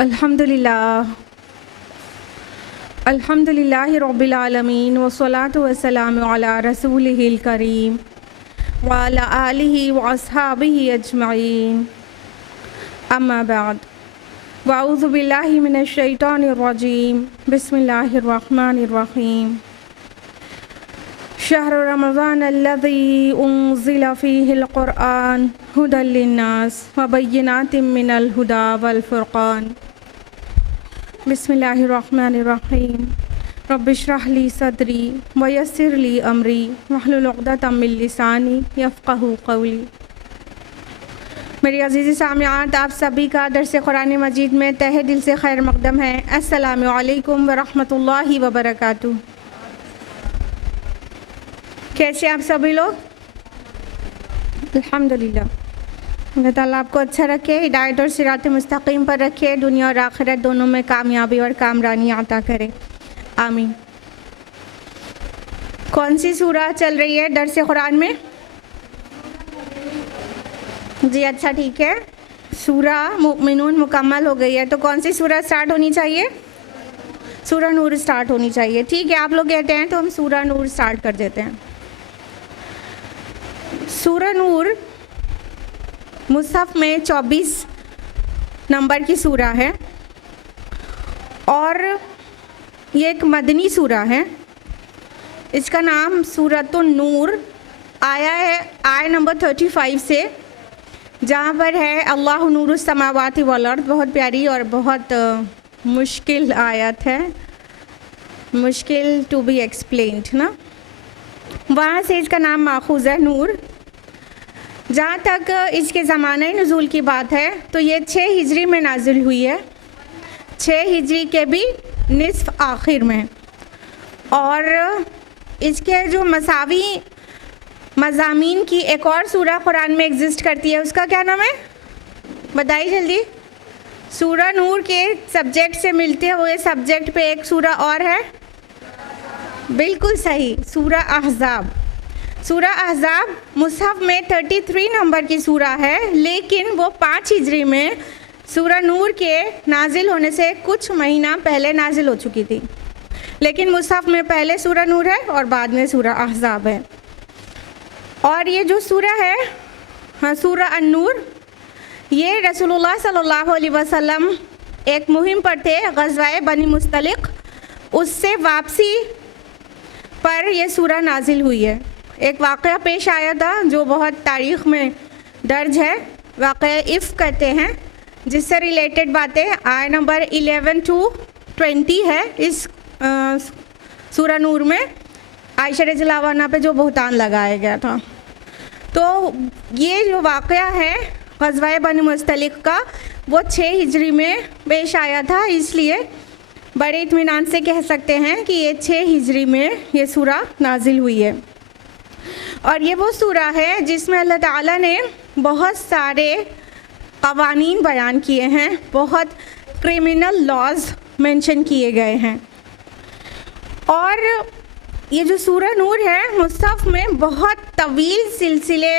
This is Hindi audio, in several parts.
अल्हम्दुलिल्लाह अल्हम्दुलिल्लाहि रब्बिल आलमीन वस्सलातु वस्सलामु अला रसूलिहिल करीम व अला आलिहि व अस्हाबिहि अजमईन अम्मा बाद वअऊज़ु बिल्लाहि मिनश शैतानिर रजीम बिस्मिल्लाहिर रहमानिर रहीम शहर रमज़ान अल्लज़ी उन्ज़िला फ़ीहिल क़ुरआन हुदल लिन्नास व बय्यिनातिम मिनल हुदा वल फ़ुरक़ान बिस्मिल्लाहिर रहमानिर रहीम रब्बिश्रह ली सदरी व यस्सिर ली अमरी वहलुल उक़दतम मिन लिसानी यफ़क़हू क़ौली। मेरी अज़ीज़ी सामियात, आप सभी का दर्स कुरान मजीद में तहे दिल से खैर मक़दम है। अस्सलामु अलैकुम व रहमतुल्लाहि व बरकातुहू। कैसे आप सभी लोग? अल्हम्दुलिल्लाह। अल्लाह ताला आपको अच्छा रखे, हिदायत और सिरात मुस्तकीम पर रखे, दुनिया और आखिरत दोनों में कामयाबी और कामरानी अता करे, आमीन। कौन सी सूरा चल रही है दर्स कुरान में? जी अच्छा, ठीक है। सूरा मुमिनून मुकम्मल हो गई है, तो कौन सी सूरा स्टार्ट होनी चाहिए? सूरा नूर स्टार्ट होनी चाहिए। ठीक है, आप लोग कहते हैं तो हम सूरा नूर स्टार्ट कर देते हैं। सूरा नूर मुसहफ़ में 24 नंबर की सूरा है और ये एक मदनी सूरा है। इसका नाम सूरतुन नूर आया है आय नंबर 35 से, जहाँ पर है अल्लाहु नूरुस समावाति वल अर्द। बहुत प्यारी और बहुत मुश्किल आयत है, मुश्किल टू बी एक्सप्लेन्ड ना। वहाँ से इसका नाम माखूज़ है नूर। जहाँ तक इसके ज़माने नुज़ूल की बात है तो ये 6 हिजरी में नाजिल हुई है, 6 हिजरी के भी निस्फ़ आखिर में। और इसके जो मसावी मज़ामीन की एक और सूरा कुरान में एग्जिस्ट करती है, उसका क्या नाम है? बताइए जल्दी। सूरा नूर के सब्जेक्ट से मिलते हुए सब्जेक्ट पे एक सूरा और है, बिल्कुल सही, सूरा अहज़ाब। सूरा अहज़ाब मुसहफ़ में 33 नंबर की सूरा है, लेकिन वो 5 हिजरी में सूरा नूर के नाजिल होने से कुछ महीना पहले नाजिल हो चुकी थी। लेकिन मुसहफ़ में पहले सूरा नूर है और बाद में सूरा अहज़ाब है। और ये जो सूरा है सूरा अन-नूर, ये रसूलुल्लाह सल्लल्लाहु अलैहि वसल्लम एक मुहिम पर थे, ग़ज़वाए बनी मुस्तलिक़, उससे वापसी पर यह सूरा नाजिल हुई है। एक वाक़या पेश आया था जो बहुत तारीख़ में दर्ज है, वाक़या इफ़ कहते हैं, जिससे रिलेटेड बातें आय नंबर 11 to 20 है इस सूरा नूर में। आयशा रज़ियल्लाहु अन्हा पे जो बहतान लगाया गया था, तो ये जो वाक़या है ग़ज़वाए बनी मुस्तलिक़ का, वो 6 हिजरी में पेश आया था। इसलिए बड़े इत्मीनान से कह सकते हैं कि ये 6 हिजरी में ये सूरा नाजिल हुई है। और ये वो सूरा है जिसमें अल्लाह ताला ने बहुत सारे क़वानीन बयान किए हैं, बहुत क्रिमिनल लॉज मेंशन किए गए हैं। और ये जो सूरा नूर है मुसहफ़ में बहुत तवील सिलसिले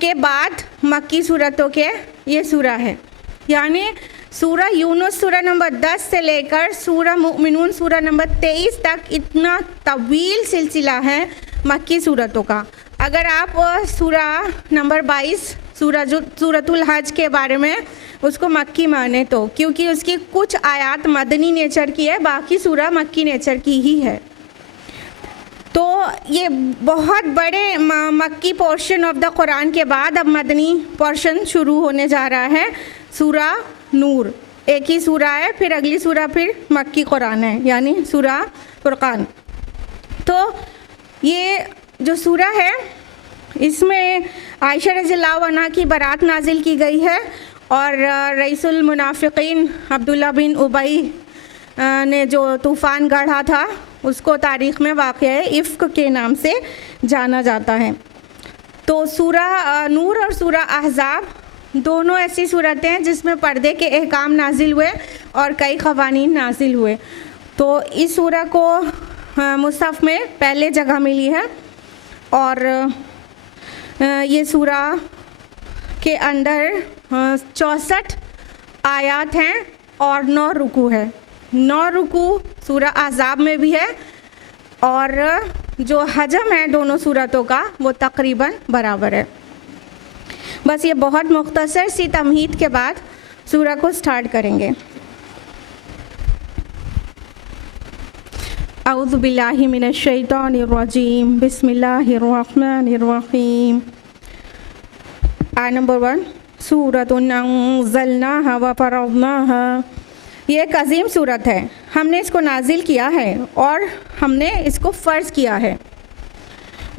के बाद मक्की सूरतों के ये सूरा है। यानी सूरा यूनुस सूरा नंबर 10 से लेकर सूरा मुमिनून सूरा नंबर 23 तक इतना तवील सिलसिला है मक्की सूरतों का। अगर आप सूरा नंबर 22 सूरतुल हज के बारे में उसको मक्की माने तो, क्योंकि उसकी कुछ आयत मदनी नेचर की है, बाकी सूरा मक्की नेचर की ही है। तो ये बहुत बड़े मक्की पोर्शन ऑफ द कुरान के बाद अब मदनी पोर्शन शुरू होने जा रहा है। सूरा नूर एक ही सूरा है, फिर अगली सूरा फिर मक्की कुरान है, यानी सूरा फुरक़ान। तो ये जो सूरा है इसमें आयशा रज़ियल्लाहु अन्हा की बरात नाजिल की गई है और रईसुल मुनाफ़िक़ीन अब्दुल्ला बिन उबई ने जो तूफ़ान गढ़ा था उसको तारीख़ में वाक़या इफ़्क के नाम से जाना जाता है। तो सूरा नूर और सूरा अहज़ाब दोनों ऐसी सूरतें हैं जिसमें पर्दे के अहकाम नाजिल हुए और कई क़वानीन नाजिल हुए। तो इस सूरा को मुसहफ़ में पहले जगह मिली है और ये सूरा के अंदर 64 आयात हैं और 9 रुकू है। 9 रुकू सूरा अहज़ाब में भी है और जो हजम है दोनों सूरतों का वो तकरीबन बराबर है। बस ये बहुत मुख्तसर सी तमहीद के बाद सूरा को स्टार्ट करेंगे। औज़ु बिल्लाहि मिनश शैतानिर रजीम, बिस्मिल्लाहिर रहमानिर रहीम। आयत नंबर 1, सूरतुन अंज़लनाहा व फ़रज़नाहा। ये एक अजीम सूरत है, हमने इसको नाजिल किया है और हमने इसको फ़र्ज़ किया है।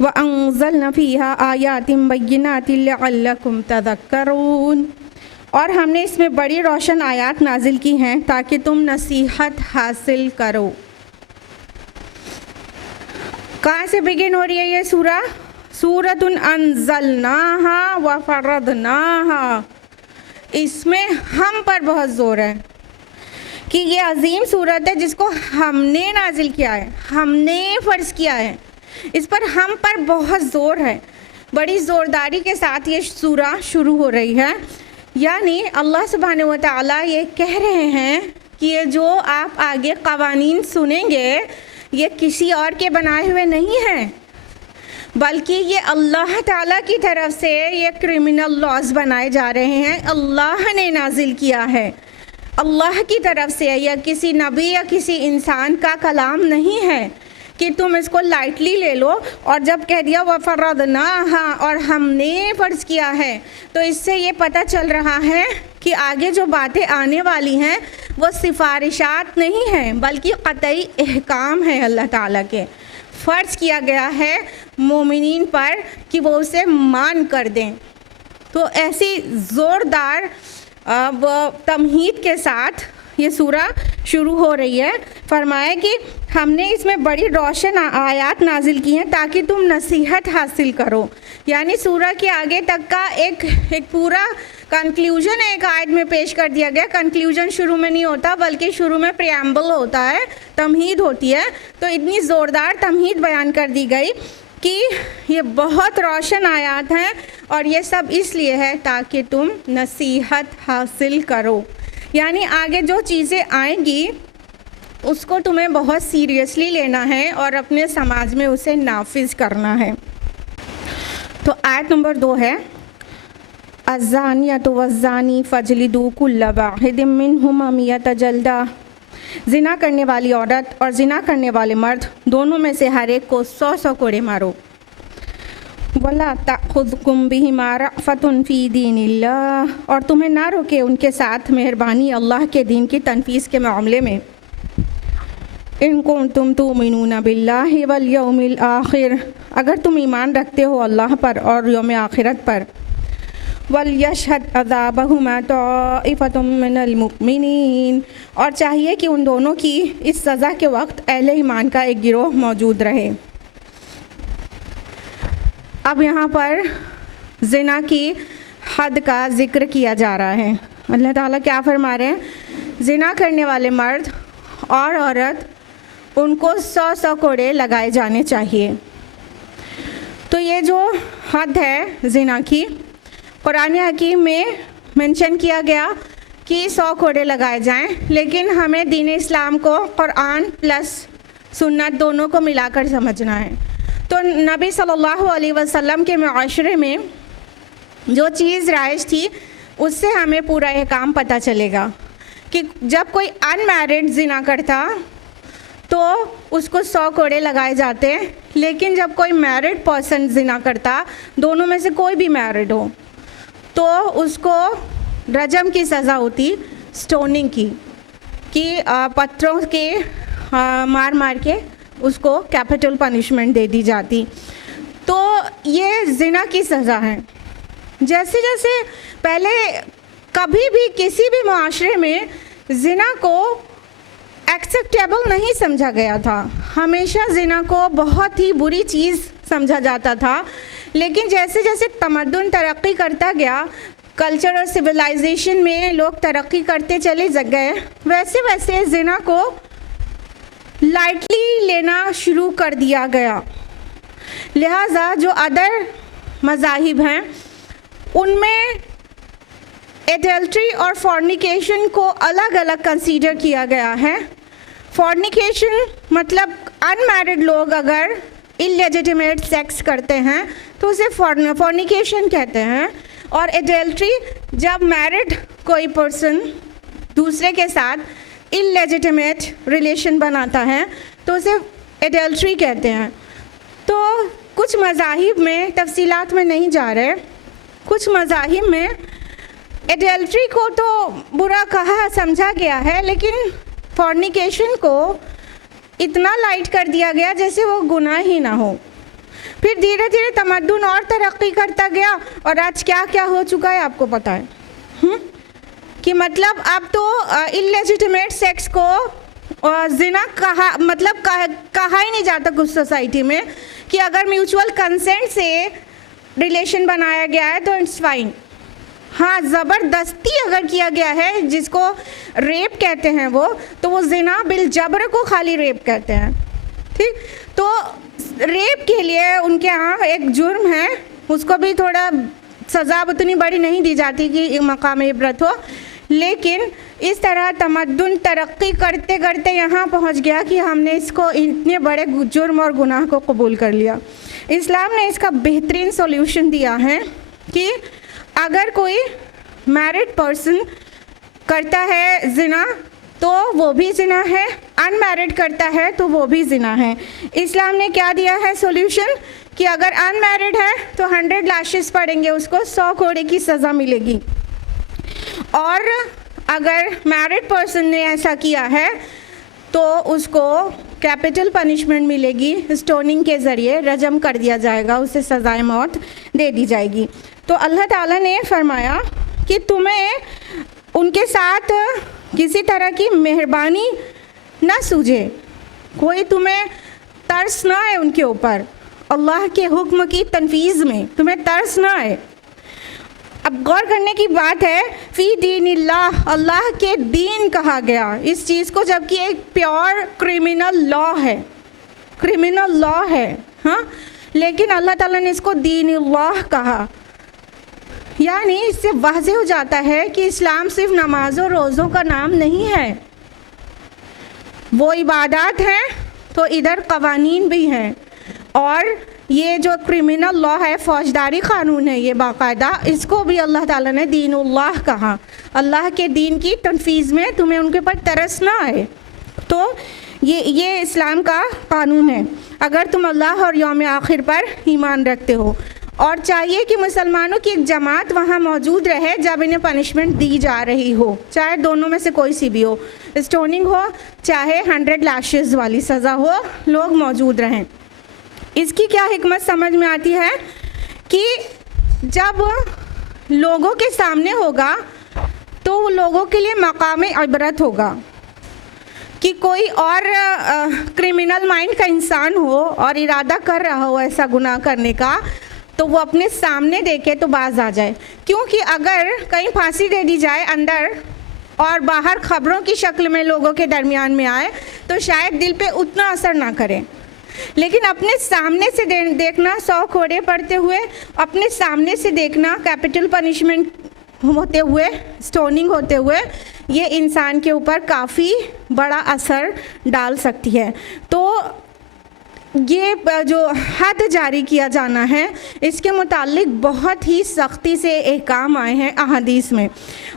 व अंज़लना फ़ीहा आयातिन बय्यिनातिन लअल्लकुम तज़क्करून। और हमने इसमें बड़ी रोशन आयात नाजिल की हैं ताकि तुम नसीहत हासिल करो। कहाँ से बिगिन हो रही है ये सूरा? सूरतुन अंज़लनाहा व फ़रज़नाहा। इसमें हम पर बहुत ज़ोर है कि ये अजीम सूरत है जिसको हमने नाजिल किया है, हमने फ़र्ज़ किया है, इस पर हम पर बहुत ज़ोर है। बड़ी ज़ोरदारी के साथ ये सूरा शुरू हो रही है। यानी अल्लाह सुब्हानहू व तआला ये कह रहे हैं कि ये जो आप आगे क़वानीन सुनेंगे ये किसी और के बनाए हुए नहीं हैं, बल्कि ये अल्लाह ताला की तरफ से ये क्रिमिनल लॉज बनाए जा रहे हैं। अल्लाह ने नाजिल किया है, अल्लाह की तरफ से, या किसी नबी या किसी इंसान का कलाम नहीं है कि तुम इसको लाइटली ले लो। और जब कह दिया व फ़रज़नाहा, और हमने फ़र्ज़ किया है, तो इससे ये पता चल रहा है कि आगे जो बातें आने वाली हैं वो सिफारिशात नहीं हैं बल्कि क़तई अहकाम है। अल्लाह ताला के फ़र्ज़ किया गया है मोमिनीन पर कि वो उसे मान कर दें। तो ऐसी ज़ोरदार तमहीद के साथ ये सूरा शुरू हो रही है। फरमाया कि हमने इसमें बड़ी रोशन आयात नाजिल की हैं ताकि तुम नसीहत हासिल करो। यानी सूरा के आगे तक का एक पूरा कंक्लूजन एक आयत में पेश कर दिया गया। कंक्लूजन शुरू में नहीं होता बल्कि शुरू में प्रियम्बल होता है, तमहीद होती है। तो इतनी ज़ोरदार तमहीद बयान कर दी गई कि ये बहुत रोशन आयात हैं और ये सब इसलिए है ताकि तुम नसीहत हासिल करो। यानी आगे जो चीज़ें आएंगी उसको तुम्हें बहुत सीरियसली लेना है और अपने समाज में उसे नाफिज करना है। तो आयत नंबर 2 है, अज़्ज़ानियतु वज़्ज़ानी फ़जलिदू कुल्ला वाहिदिम मिनहुमा मियत जल्दा। ज़िना करने वाली औरत और ज़िना करने वाले मर्द दोनों में से हर एक को 100 कोड़े मारो। वला तअख़ुज़कुम बिहिमा रअफ़तुन फ़ी दीनिल्लाह। और तुम्हें ना रोके उनके साथ मेहरबानी अल्लाह के दीन की तनफ़ीज़ के मामले में। इन कुंतुम तुमिनूना बिल्लाहि वल यौमिल आखिर। अगर तुम ईमान रखते हो अल्लाह पर और यौम आखिरत पर। वल यशहद अज़ाबहुमा ताइफ़तुम मिनल मुमिनीन। और चाहिए कि उन दोनों की इस सज़ा के वक्त अहले ईमान का एक गिरोह मौजूद रहे। अब यहाँ पर ज़िना की हद का ज़िक्र किया जा रहा है। अल्लाह ताला क्या फरमा रहे हैं? ज़िना करने वाले मर्द और औरत उनको 100 कोड़े लगाए जाने चाहिए। तो ये जो हद है ज़िना की, कुरान हकीम में मेंशन किया गया कि 100 कोड़े लगाए जाएं, लेकिन हमें दीन इस्लाम को कुरान प्लस सुन्नत दोनों को मिलाकर समझना है। तो नबी सल्लल्लाहु अलैहि वसल्लम के मुआशरे में जो चीज़ राइज थी उससे हमें पूरा ये काम पता चलेगा कि जब कोई अनमैरिड ज़िना करता तो उसको 100 कोड़े लगाए जाते हैं, लेकिन जब कोई मैरिड पर्सन ज़िना करता, दोनों में से कोई भी मैरिड हो, तो उसको रजम की सज़ा होती, स्टोनिंग की, कि पत्थरों के मार मार के उसको कैपिटल पनिशमेंट दे दी जाती। तो ये ज़िना की सज़ा है। जैसे जैसे पहले कभी भी किसी भी मुआशरे में ज़िना को एक्सेप्टेबल नहीं समझा गया था, हमेशा ज़िना को बहुत ही बुरी चीज़ समझा जाता था। लेकिन जैसे जैसे तमद्दुन तरक्की करता गया, कल्चर और सिविलाइजेशन में लोग तरक्की करते चले गए, वैसे वैसे ज़िना को लाइटली लेना शुरू कर दिया गया। लिहाजा जो अदर मज़ाहिब हैं उनमें एडल्ट्री और फॉर्निकेशन को अलग अलग कंसीडर किया गया है। फॉर्निकेशन मतलब अनमैरिड लोग अगर इलेजिटिमेट सेक्स करते हैं तो उसे फॉर्निकेशन कहते हैं, और एडल्ट्री जब मैरिड कोई पर्सन दूसरे के साथ इलेजिटिमेट रिलेशन बनाता है तो उसे एडल्ट्री कहते हैं। तो कुछ मज़ाहिब में, तफसीलात में नहीं जा रहे, कुछ मज़ाहिब में एडल्ट्री को तो बुरा कहा समझा गया है, लेकिन फॉर्निकेशन को इतना लाइट कर दिया गया जैसे वो गुनाह ही ना हो। फिर धीरे धीरे तमद्दुन और तरक्की करता गया और आज क्या क्या हो चुका है आपको पता है कि मतलब अब तो इलेजिटिमेट सेक्स को जिना कहा ही नहीं जाता कुछ सोसाइटी में, कि अगर म्यूचुअल कंसेंट से रिलेशन बनाया गया है तो इट्स फाइन। हाँ, ज़बरदस्ती अगर किया गया है जिसको रेप कहते हैं तो वो जिना बिल जबर को खाली रेप कहते हैं। ठीक, तो रेप के लिए उनके यहाँ एक जुर्म है, उसको भी थोड़ा सज़ा उतनी बड़ी नहीं दी जाती कि मकाम इबरत हो, लेकिन इस तरह तमद्दुन तरक्की करते करते यहाँ पहुँच गया कि हमने इसको इतने बड़े जुर्म और गुनाह को कबूल कर लिया। इस्लाम ने इसका बेहतरीन सॉल्यूशन दिया है कि अगर कोई मैरिड पर्सन करता है जिना तो वो भी जिना है, अनमैरिड करता है तो वो भी जिना है। इस्लाम ने क्या दिया है सॉल्यूशन कि अगर अनमैरिड है तो 100 लाशेस पड़ेंगे, उसको 100 कोड़े की सज़ा मिलेगी, और अगर मैरिड पर्सन ने ऐसा किया है तो उसको कैपिटल पनिशमेंट मिलेगी, स्टोनिंग के ज़रिए रजम कर दिया जाएगा, उसे सज़ाए मौत दे दी जाएगी। तो अल्लाह ताला ने फरमाया कि तुम्हें उनके साथ किसी तरह की मेहरबानी ना सूझे, कोई तुम्हें तरस ना आए उनके ऊपर, अल्लाह के हुक्म की तनफीज़ में तुम्हें तरस ना आए। अब गौर करने की बात है, फ़ी दीनिल्लाह, अल्लाह के दीन कहा गया इस चीज़ को, जबकि एक प्योर क्रिमिनल लॉ है, हाँ, लेकिन अल्लाह ताला ने इसको दीनिल्लाह कहा। यानी इससे वाज़ेह हो जाता है कि इस्लाम सिर्फ नमाज और रोज़ों का नाम नहीं है, वो इबादत हैं तो इधर कवानीन भी हैं, और ये जो क्रिमिनल लॉ है, फौजदारी क़ानून है, ये बाकायदा इसको भी अल्लाह ताला ने दीनुल्लाह कहा। अल्लाह के दीन की तनफीज़ में तुम्हें उनके ऊपर तरस ना आए, तो ये इस्लाम का कानून है अगर तुम अल्लाह और यौम आखिर पर ईमान रखते हो। और चाहिए कि मुसलमानों की एक जमात वहाँ मौजूद रहे जब इन्हें पनिशमेंट दी जा रही हो, चाहे दोनों में से कोई सी भी हो, स्टोनिंग हो चाहे 100 लाशेस वाली सज़ा हो, लोग मौजूद रहें। इसकी क्या हिकमत समझ में आती है कि जब लोगों के सामने होगा तो लोगों के लिए मकाम इबरत होगा कि कोई और क्रिमिनल माइंड का इंसान हो और इरादा कर रहा हो ऐसा गुनाह करने का, तो वो अपने सामने देखे तो बाज आ जाए। क्योंकि अगर कहीं फांसी दे दी जाए अंदर और बाहर खबरों की शक्ल में लोगों के दरमियान में आए तो शायद दिल पे उतना असर ना करे, लेकिन अपने सामने से देखना 100 कोड़े पड़ते हुए, अपने सामने से देखना कैपिटल पनिशमेंट होते हुए, स्टोनिंग होते हुए, ये इंसान के ऊपर काफ़ी बड़ा असर डाल सकती है। तो ये जो हद जारी किया जाना है इसके मुतालिक बहुत ही सख्ती से अहकाम आए हैं अहादीस में,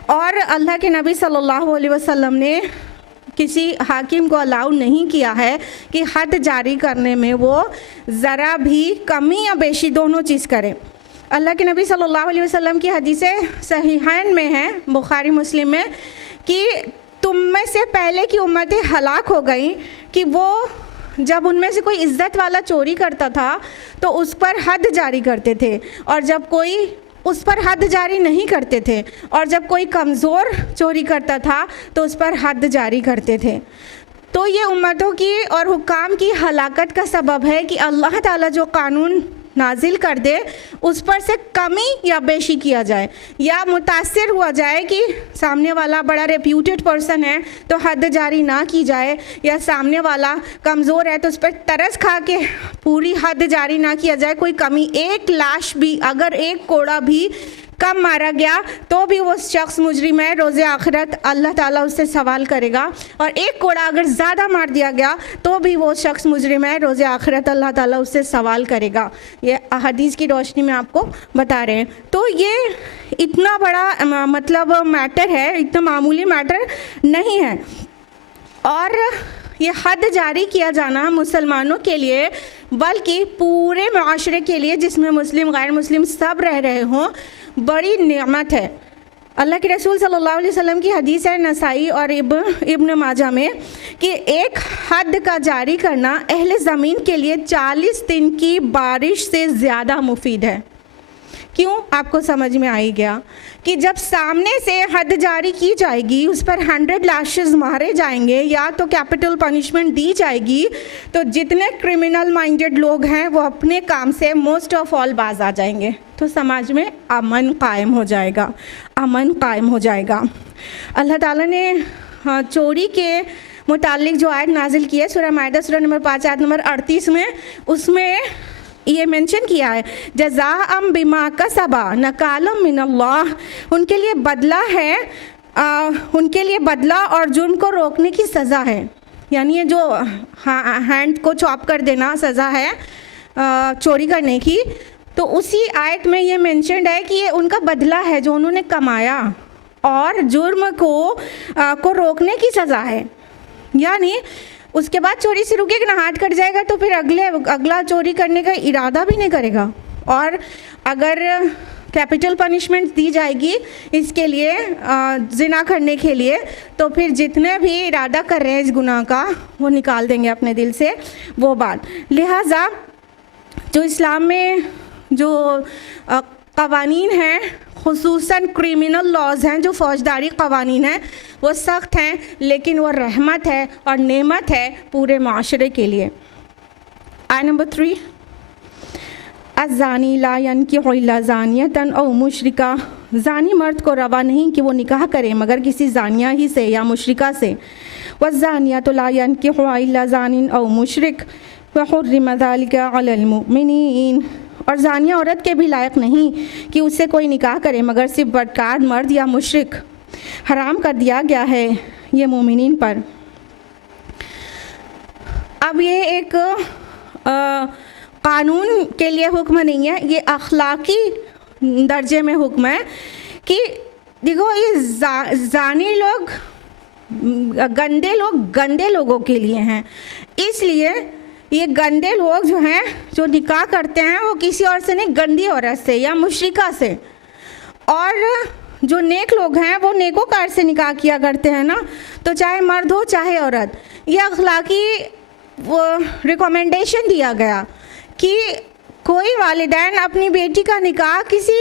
और अल्लाह के नबी सल्लल्लाहु अलैहि वसल्लम ने किसी हाकिम को अलाउ नहीं किया है कि हद जारी करने में वो ज़रा भी कमी या बेशी दोनों चीज़ करें। अल्लाह के नबी सल्लल्लाहु अलैहि वसल्लम की हदीसें सहीहैन में हैं, बुखारी मुस्लिम में, कि तुम में से पहले की उम्मतें हलाक हो गई कि वो जब उनमें से कोई इज़्ज़त वाला चोरी करता था तो उस पर हद जारी करते थे, और जब कोई उस पर हद जारी नहीं करते थे, और जब कोई कमज़ोर चोरी करता था तो उस पर हद जारी करते थे। तो ये उम्मतों की और हुक्काम की हलाकत का सबब है कि अल्लाह ताला जो कानून नाजिल कर दे उस पर से कमी या बेशी किया जाए, या मुतासिर हुआ जाए कि सामने वाला बड़ा रेप्यूटेड पर्सन है तो हद जारी ना की जाए, या सामने वाला कमज़ोर है तो उस पर तरस खा के पूरी हद जारी ना किया जाए। कोई कमी, एक लाश भी, अगर एक कोड़ा भी कम मारा गया तो भी वो शख्स मुजरिम है, रोज़े आखिरत अल्लाह ताला उससे सवाल करेगा। और एक कोड़ा अगर ज़्यादा मार दिया गया तो भी वो शख्स मुजरिम है, रोज़े आखिरत अल्लाह ताला उससे सवाल करेगा। ये हदीस की रोशनी में आपको बता रहे हैं। तो ये इतना बड़ा मतलब मैटर है, इतना मामूली मैटर नहीं है। और ये हद जारी किया जाना मुसलमानों के लिए बल्कि पूरे माशरे के लिए जिसमें मुस्लिम गैर मुस्लिम सब रह रहे हों, बड़ी नेमत है। अल्लाह के रसूल सल्लल्लाहु अलैहि वसल्लम की हदीस है नसाई और इब्न माजा में कि एक हद का जारी करना अहले ज़मीन के लिए 40 दिन की बारिश से ज़्यादा मुफीद है। क्यों? आपको समझ में आ ही गया कि जब सामने से हद जारी की जाएगी, उस पर 100 लैशेस मारे जाएंगे या तो कैपिटल पनिशमेंट दी जाएगी, तो जितने क्रिमिनल माइंडेड लोग हैं वो अपने काम से मोस्ट ऑफ ऑल बाज आ जाएंगे। तो समाज में अमन कायम हो जाएगा, अमन कायम हो जाएगा। अल्लाह ताला ने चोरी के मुतालिक जो आयत नाजिल की है सूरह माइदा सूरह नंबर 5 आयत नंबर 38 में, उसमें ये मेंशन किया है जज़ाअम बिमा कसबा नकालम मिनल्लाह, उनके लिए बदला है, उनके लिए बदला और जुर्म को रोकने की सज़ा है। यानी ये जो हैंड को चॉप कर देना सज़ा है चोरी करने की, तो उसी आयत में ये मेंशन्ड है कि ये उनका बदला है जो उन्होंने कमाया और जुर्म को रोकने की सज़ा है। यानी उसके बाद चोरी से रुकेगा ना, हाथ कट जाएगा तो फिर अगला चोरी करने का इरादा भी नहीं करेगा। और अगर कैपिटल पनिशमेंट दी जाएगी इसके लिए जिना करने के लिए, तो फिर जितने भी इरादा कर रहे हैं इस गुनाह का वो निकाल देंगे अपने दिल से वो बात। लिहाजा जो इस्लाम में जो कवानीन हैं, खुसूसन क्रिमिनल लॉज हैं, जो फौजदारी कवानीन हैं, वो सख्त हैं, लेकिन वो रहमत है और नेमत है पूरे माशरे के लिए। आय नंबर 3, अज़ानी ला यनकिहु इल्ला ज़ानियतन औ मुशरिका, ज़ानी मर्द को रवा नहीं कि वो निकाह करे मगर किसी ज़ानिया ही से या मुशरिका से। वज़्ज़ानियतु ला यनकिहुहा इल्ला ज़ानिन औ मुशरिक व हुर्रिम ज़ालिका अलल मुमिनीन, और ज़ानिया औरत के भी लायक नहीं कि उससे कोई निकाह करे मगर सिर्फ बदकार मर्द या मुशरिक, हराम कर दिया गया है ये मोमिनीन पर। अब ये एक कानून के लिए हुक्म नहीं है, ये अखलाकी दर्जे में हुक्म है कि देखो ये जानी लोग गंदे लोगों के लिए हैं। इसलिए ये गंदे लोग जो हैं जो निकाह करते हैं वो किसी और से नहीं, गंदी औरत से या मुशरिका से। और जो नेक लोग हैं वो नेकोकार से निकाह किया करते हैं ना, तो चाहे मर्द हो चाहे औरत। ये अखलाकी वो रिकमेंडेशन दिया गया कि कोई वालिदैन अपनी बेटी का निकाह किसी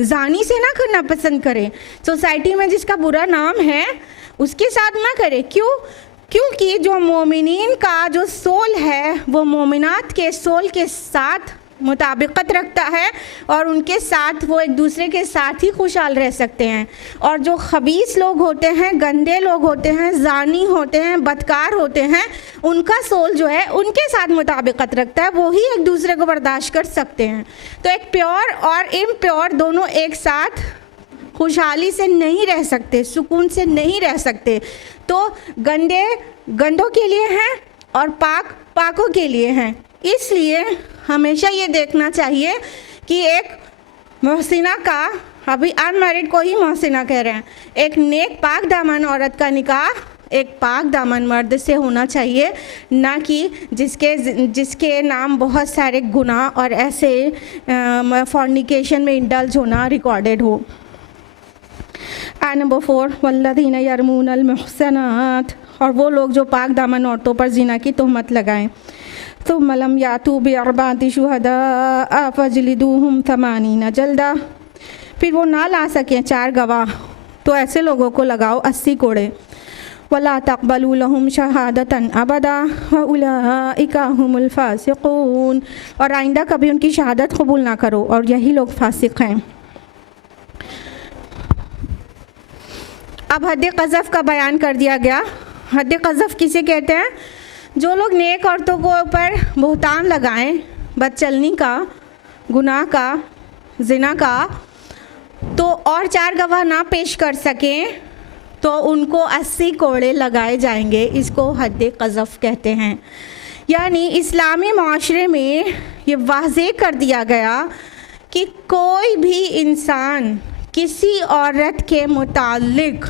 जानी से ना करना पसंद करे, सोसाइटी में जिसका बुरा नाम है उसके साथ ना करे। क्यों? क्योंकि जो मोमिनीन का जो सोल है वो मोमिनात के सोल के साथ मुताबिकत रखता है और उनके साथ वो एक दूसरे के साथ ही खुशहाल रह सकते हैं। और जो खबीस लोग होते हैं, गंदे लोग होते हैं, जानी होते हैं, बदकार होते हैं, उनका सोल जो है उनके साथ मुताबिकत रखता है, वो ही एक दूसरे को बर्दाश्त कर सकते हैं। तो एक प्योर और इम्प्योर दोनों एक साथ खुशहाली से नहीं रह सकते, सुकून से नहीं रह सकते। तो गंदे गंदों के लिए हैं और पाक पाकों के लिए हैं। इसलिए हमेशा ये देखना चाहिए कि एक मोहसिना का, अभी अनमैरिड को ही मोहसिना कह रहे हैं, एक नेक पाक दामन औरत का निकाह एक पाक दामन मर्द से होना चाहिए, ना कि जिसके नाम बहुत सारे गुनाह और ऐसे फॉर्निकेशन में इंडल्ज होना रिकॉर्डेड हो। नंबर 4, वल्लज़ीना यरमूनल मुहसनात, और वो लोग जो पाक दामन औरतों पर जिना की तोहमत लगाएं। सुम्मा लम यातू बिअरबाति शुहदा फजलिदूहुम 80 जल्दा, फिर वो ना ला सकें 4 गवाह तो ऐसे लोगों को लगाओ 80 कोड़े। वला तक़बलू लहुम शहादतन अबदा व उलाइका हुमुल फासिकून, और आइंदा कभी उनकी शहादत कबूल ना करो और यही लोग फासिक हैं। अब हद क़ज़फ़ का बयान कर दिया गया। हद क़ज़फ़ किसे कहते हैं? जो लोग नेक औरतों को ऊपर बुहतान लगाएं, बदचलनी का, गुनाह का, ज़िना का, तो और 4 गवाह ना पेश कर सकें तो उनको 80 कोड़े लगाए जाएंगे। इसको हद क़ज़फ़ कहते हैं। यानी इस्लामी माशरे में ये वाज़ेह कर दिया गया कि कोई भी इंसान किसी औरत के मुतालिक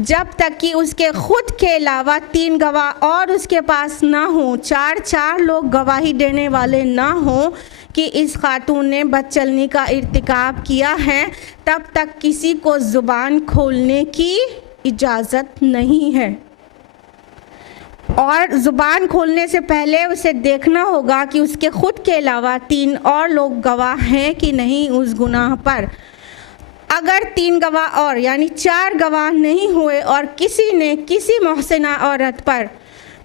जब तक कि उसके ख़ुद के अलावा 3 गवाह और उसके पास ना हो, 4 लोग गवाही देने वाले ना हो कि इस खातून ने बदचलनी का इर्तिकाब किया है, तब तक किसी को ज़ुबान खोलने की इजाज़त नहीं है। और ज़ुबान खोलने से पहले उसे देखना होगा कि उसके ख़ुद के अलावा 3 और लोग गवाह हैं कि नहीं उस गुनाह पर। अगर 3 गवाह और यानी 4 गवाह नहीं हुए और किसी ने किसी मोहसिना औरत पर,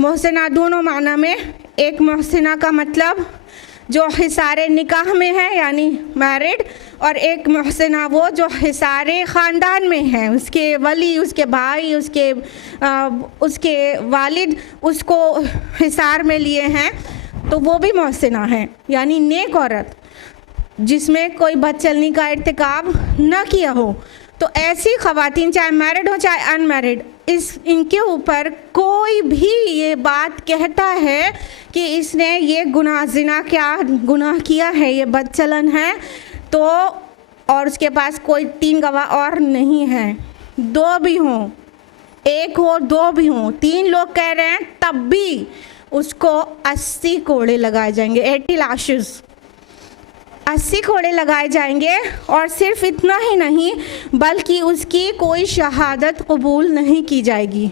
मोहसिना दोनों माना में, एक मोहसिना का मतलब जो हिसारे निकाह में है यानी मैरिड, और एक मोहसिना वो जो हिसारे ख़ानदान में है, उसके वली, उसके भाई, उसके वालिद उसको हिसार में लिए हैं, तो वो भी मोहसिना है यानी नेक औरत जिसमें कोई बदचलनी का इर्तिकाब न किया हो। तो ऐसी ख़वातीन चाहे मैरिड हो चाहे अनमैरिड, इनके ऊपर कोई भी ये बात कहता है कि इसने ये ज़िना क्या गुनाह किया है, ये बदचलन है, तो और उसके पास कोई 3 गवाह और नहीं है, 2 भी हों, 1 हो 2 भी हों, 3 लोग कह रहे हैं, तब भी उसको 80 कोड़े लगाए जाएंगे, 80 लाशेस, 80 कोड़े लगाए जाएंगे। और सिर्फ इतना ही नहीं बल्कि उसकी कोई शहादत कबूल नहीं की जाएगी।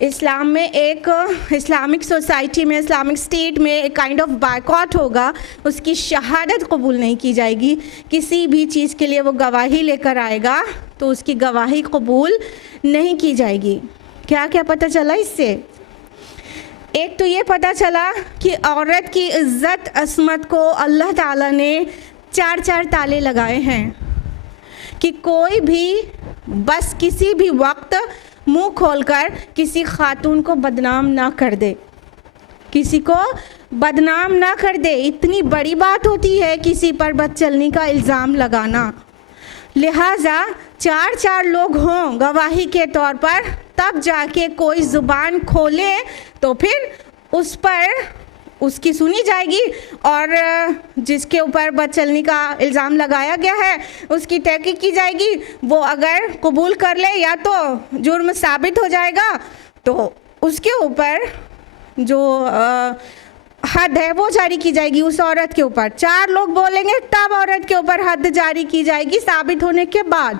इस्लाम में एक इस्लामिक सोसाइटी में, इस्लामिक स्टेट में एक काइंड ऑफ बायकॉट होगा, उसकी शहादत कबूल नहीं की जाएगी। किसी भी चीज़ के लिए वो गवाही लेकर आएगा तो उसकी गवाही कबूल नहीं की जाएगी। क्या क्या पता चला इससे? एक तो ये पता चला कि औरत की इज़्ज़त असमत को अल्लाह ताला ने 4 ताले लगाए हैं कि कोई भी बस किसी भी वक्त मुंह खोलकर किसी खातून को बदनाम ना कर दे, किसी को बदनाम ना कर दे। इतनी बड़ी बात होती है किसी पर बदचलनी का इल्ज़ाम लगाना। लिहाजा 4 लोग हों गवाही के तौर पर, तब जाके कोई ज़ुबान खोले तो फिर उस पर उसकी सुनी जाएगी और जिसके ऊपर बदचलनी का इल्ज़ाम लगाया गया है उसकी तहकीक की जाएगी। वो अगर कबूल कर ले या तो जुर्म साबित हो जाएगा तो उसके ऊपर जो हद है वो जारी की जाएगी उस औरत के ऊपर। 4 लोग बोलेंगे तब औरत के ऊपर हद जारी की जाएगी साबित होने के बाद।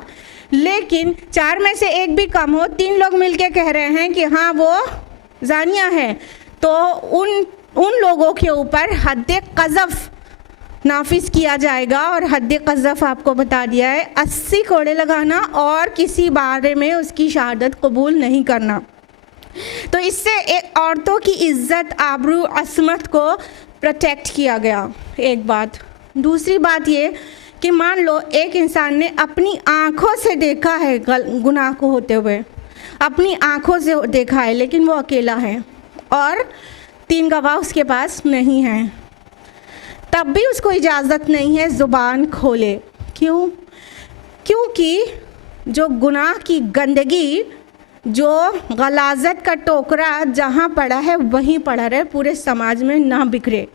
लेकिन 4 में से 1 भी कम हो, 3 लोग मिलके कह रहे हैं कि हाँ वो जानिया है, तो उन लोगों के ऊपर हद क़ज़फ़ नाफिज किया जाएगा। और हद क़ज़फ़ आपको बता दिया है 80 कोड़े लगाना और किसी बारे में उसकी शहादत कबूल नहीं करना। तो इससे एक औरतों की इज़्ज़त, आबरू, असमत को प्रोटेक्ट किया गया, एक बात। दूसरी बात ये कि मान लो एक इंसान ने अपनी आँखों से देखा है गुनाह को होते हुए, अपनी आँखों से देखा है, लेकिन वो अकेला है और 3 गवाह उसके पास नहीं हैं, तब भी उसको इजाज़त नहीं है ज़ुबान खोले। क्यों? क्योंकि जो गुनाह की गंदगी, जो गलाज़त का टोकरा जहाँ पड़ा है वहीं पड़ा रहे, पूरे समाज में ना बिखरे।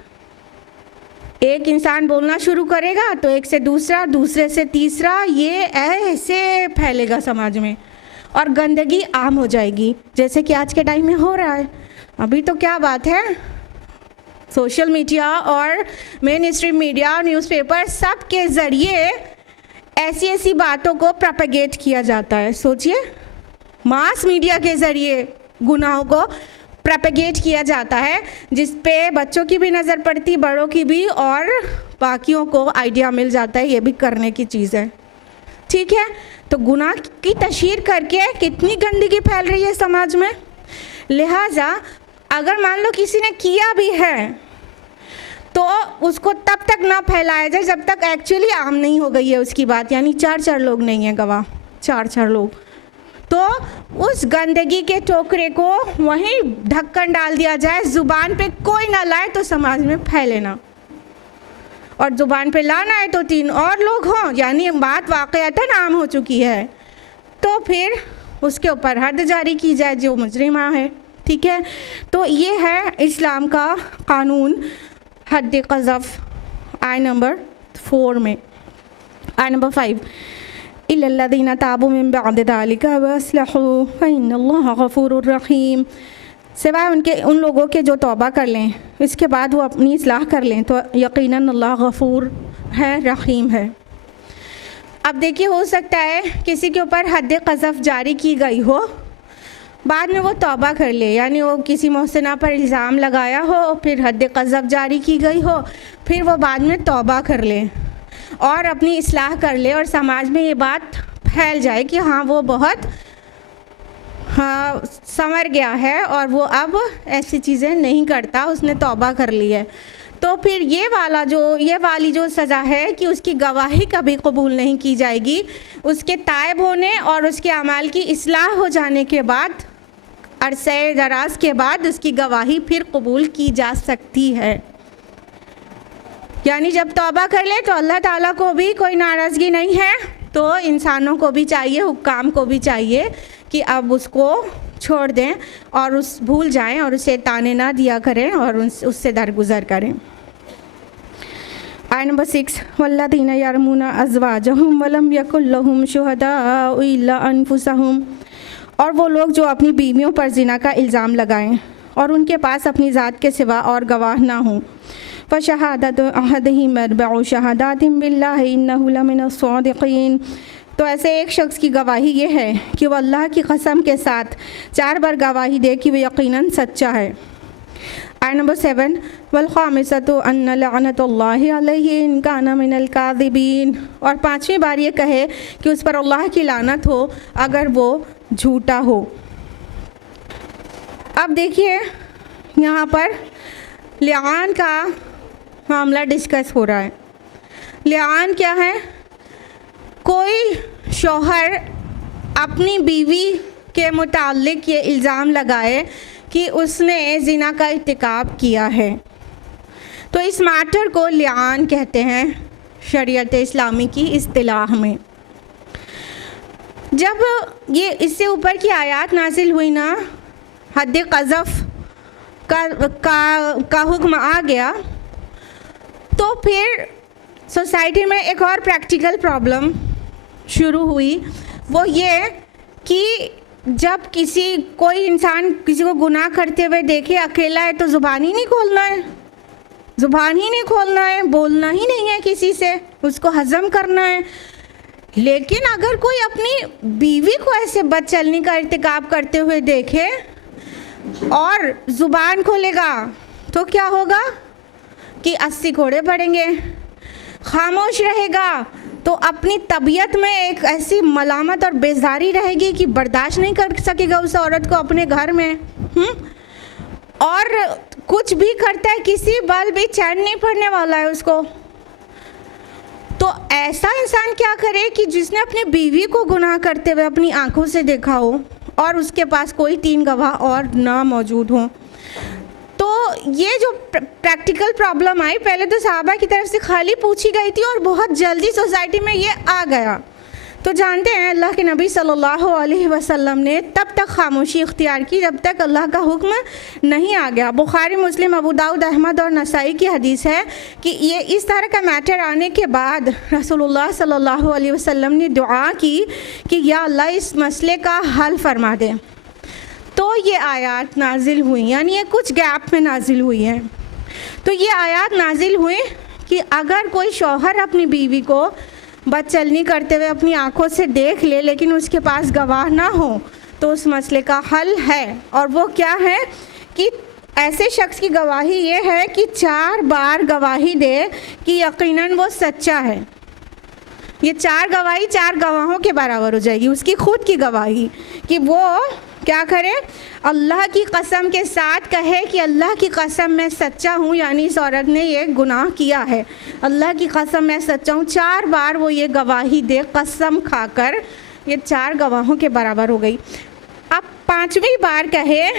एक इंसान बोलना शुरू करेगा तो एक से दूसरा, दूसरे से तीसरा, ये ऐसे फैलेगा समाज में और गंदगी आम हो जाएगी, जैसे कि आज के टाइम में हो रहा है। अभी तो क्या बात है, सोशल मीडिया और मेन स्ट्रीम मीडिया, न्यूज़पेपर, सब के ज़रिए ऐसी ऐसी बातों को प्रोपेगेट किया जाता है। सोचिए, मास मीडिया के ज़रिए गुनाहों को प्रोपेगेट किया जाता है, जिस पे बच्चों की भी नज़र पड़ती, बड़ों की भी, और बाकियों को आइडिया मिल जाता है ये भी करने की चीज़ है। ठीक है, तो गुनाह की तशहीर करके कितनी गंदगी फैल रही है समाज में। लिहाजा अगर मान लो किसी ने किया भी है तो उसको तब तक ना फैलाया जाए जब तक एक्चुअली आम नहीं हो गई है उसकी बात। यानी 4 लोग नहीं हैं गवाह, 4 लोग, तो उस गंदगी के टोकरे को वहीं ढक्कन डाल दिया जाए, ज़ुबान पे कोई ना लाए तो समाज में फैले ना। और ज़ुबान पे लाना है तो 3 और लोग हों, यानी बात वाक़अतन आम हो चुकी है, तो फिर उसके ऊपर हद जारी की जाए जो मुजरिमा है। ठीक है, तो ये है इस्लाम का कानून हद क़ज़फ़ आय नंबर 4 में। आय नंबर 5, इल्लल्लज़ीना ताबू मिन बअद ज़ालिका व अस्लहू फ़इन्नल्लाहा गफ़ूरुर रहीम, सिवाय उन लोगों के जो तौबा कर लें, इसके बाद वो अपनी इस्लाह कर लें, तो यकीनन अल्लाह गफ़ूर है, रहीम है। अब देखिए, हो सकता है किसी के ऊपर हद क़ज़फ़ जारी की गई हो, बाद में वो तौबा कर ले, यानी वो किसी मोहसिना पर इल्ज़ाम लगाया हो, फिर हद क़ज़फ़ जारी की गई हो, फिर वो बाद में तौबा कर ले और अपनी इस्लाह कर ले और समाज में ये बात फैल जाए कि हाँ वो बहुत संवर गया है और वो अब ऐसी चीज़ें नहीं करता, उसने तौबा कर ली है, तो फिर ये वाली जो सज़ा है कि उसकी गवाही कभी कबूल नहीं की जाएगी। उसके तायब होने और उसके अमाल की इस्लाह हो जाने के बाद, अरसे दराज के बाद, उसकी गवाही फिर कबूल की जा सकती है। यानी जब तौबा कर ले तो अल्लाह ताला को भी कोई नाराज़गी नहीं है, तो इंसानों को भी चाहिए, हुक्काम को भी चाहिए कि अब उसको छोड़ दें और उस भूल जाएं और उसे ताने ना दिया करें और उससे दरगुजर करें। आय नंबर 6, वल्लज़ीना यरमूना अज़वाजहुम वलम यकुल लहुम शुहदाउ इल्ला अनफुसहुम, और वो लोग जो अपनी बीवियों पर ज़िना का इल्ज़ाम लगाएं और उनके पास अपनी ज़ात के सिवा और गवाह ना हों, फ़शहादतु अहदिहिम अर्बअु शहादातिन बिल्लाहि इन्नहु लमिनस सादिक़ीन, तो ऐसे एक शख्स की गवाही ये है कि वह अल्लाह की कसम के साथ 4 बार गवाही दे कि वह यकीनन सच्चा है। आय नंबर 7, वल ख़ामिसतु अन्न लअनतुल्लाहि अलैहि इन काना मिनल काज़िबीन, और 5वीं बार ये कहे कि उस पर अल्लाह की लानत हो अगर वो झूठा हो। अब देखिए, यहाँ पर लिआन का मामला डिस्कस हो रहा है। लिआन क्या है? कोई शौहर अपनी बीवी के मुताल्लिक ये इल्ज़ाम लगाए कि उसने ज़िना का इर्तिकाब किया है, तो इस मैटर को लिआन कहते हैं शरीयत इस्लामी की इस्तिलाह में। जब ये इससे ऊपर की आयत नाजिल हुई ना, हद क़ज़फ़ का हुक्म आ गया, तो फिर सोसाइटी में एक और प्रैक्टिकल प्रॉब्लम शुरू हुई। वो ये कि जब कोई इंसान किसी को गुनाह करते हुए देखे, अकेला है, तो ज़ुबान ही नहीं खोलना है, बोलना ही नहीं है किसी से, उसको हज़म करना है। लेकिन अगर कोई अपनी बीवी को ऐसे बदचलनी का इर्तिकाब करते हुए देखे और ज़ुबान खोलेगा तो क्या होगा कि 80 कोड़े पड़ेंगे। खामोश रहेगा तो अपनी तबीयत में एक ऐसी मलामत और बेजारी रहेगी कि बर्दाश्त नहीं कर सकेगा उस औरत को अपने घर में। और कुछ भी करता है, किसी बल भी चैन नहीं पड़ने वाला है उसको। तो ऐसा इंसान क्या करे कि जिसने अपनी बीवी को गुनाह करते हुए अपनी आंखों से देखा हो और उसके पास कोई 3 गवाह और ना मौजूद हों। तो ये जो प्रैक्टिकल प्रॉब्लम आई, पहले तो सहाबा की तरफ से खाली पूछी गई थी और बहुत जल्दी सोसाइटी में ये आ गया। तो जानते हैं अल्लाह के नबी सल्लल्लाहु अलैहि वसल्लम ने तब तक खामोशी इख्तियार की जब तक अल्लाह का हुक्म नहीं आ गया। बुखारी, मुस्लिम, अबू दाऊद, अहमद और नसाई की हदीस है कि ये इस तरह का मैटर आने के बाद रसूलुल्लाह सल्लल्लाहु अलैहि वसल्लम ने दुआ की कि या अल्लाह इस मसले का हल फरमा दे। तो ये आयत नाजिल हुई, यानी ये कुछ गैप में नाजिल हुई है। तो ये आयत नाजिल हुई कि अगर कोई शौहर अपनी बीवी को बदचलनी करते हुए अपनी आंखों से देख ले लेकिन उसके पास गवाह ना हो, तो उस मसले का हल है। और वो क्या है कि ऐसे शख्स की गवाही ये है कि 4 बार गवाही दे कि यकीनन वो सच्चा है। ये 4 गवाही 4 गवाहों के बराबर हो जाएगी, उसकी खुद की गवाही कि वो क्या करे, अल्लाह की कसम के साथ कहे कि अल्लाह की कसम मैं सच्चा हूँ, यानी इस औरत ने ये गुनाह किया है, अल्लाह की कसम मैं सच्चा हूँ। 4 बार वो ये गवाही दे कसम खाकर, ये 4 गवाहों के बराबर हो गई। अब 5वीं बार कहे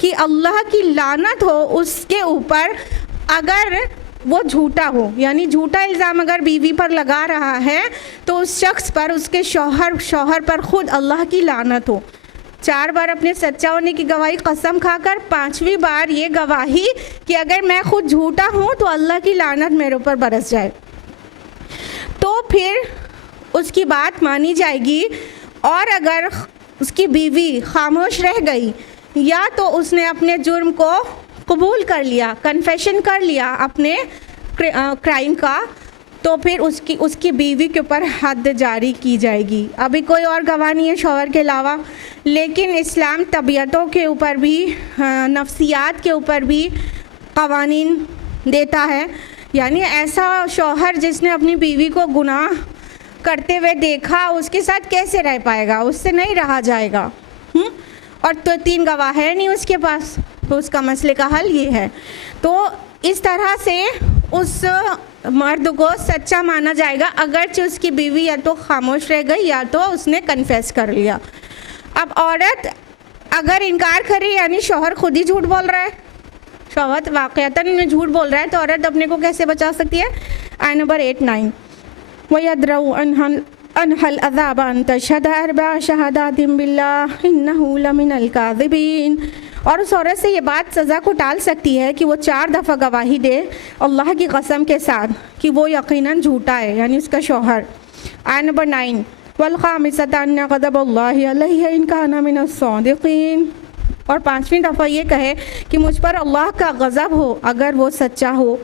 कि अल्लाह की लानत हो उसके ऊपर अगर वो झूठा हो, यानी झूठा इल्ज़ाम अगर बीवी पर लगा रहा है तो उस शख्स पर, उसके शौहर पर खुद अल्लाह की लानत हो। 4 बार अपने सच्चा होने की गवाही कसम खाकर 5वीं बार ये गवाही कि अगर मैं खुद झूठा हूँ तो अल्लाह की लानत मेरे ऊपर बरस जाए, तो फिर उसकी बात मानी जाएगी। और अगर उसकी बीवी खामोश रह गई या तो उसने अपने जुर्म को कबूल कर लिया, कन्फेशन कर लिया अपने क्राइम का, तो फिर उसकी बीवी के ऊपर हद जारी की जाएगी। अभी कोई और गवाह नहीं है शौहर के अलावा, लेकिन इस्लाम तबीयतों के ऊपर भी, नफ्सियात के ऊपर भी कवानीन देता है। यानी ऐसा शौहर जिसने अपनी बीवी को गुनाह करते हुए देखा, उसके साथ कैसे रह पाएगा, उससे नहीं रहा जाएगा। और तो 3 गवाह है नहीं उसके पास, तो उसका मसले का हल ये है। तो इस तरह से उस मर्द को सच्चा माना जाएगा अगरचे उसकी बीवी या तो खामोश रह गई या तो उसने कन्फेस कर लिया। अब औरत अगर इनकार करे, यानी शौहर खुद ही झूठ बोल रहा है, शौहर वाक़यातन में झूठ बोल रहा है, तो औरत अपने को कैसे बचा सकती है? आयत नंबर 8-9 वयद्रउ अनहल अज़ाब अन तशहद अर्बअ शहादातिन बिल्लाह इन्नहु लमिनल काज़िबीन। और उस औरत से ये बात सज़ा को टाल सकती है कि वो 4 दफ़ा गवाही दे अल्लाह की कसम के साथ कि वो यकीनन झूठा है, यानी उसका शौहर। आयत नंबर 9 वल ख़ामिसता अन्न ग़ज़बल्लाहि अलैहि इन काना मिनस सादिक़ीन। और 5वीं दफ़ा ये कहे कि मुझ पर अल्लाह का गज़ब हो अगर वो सच्चा हो।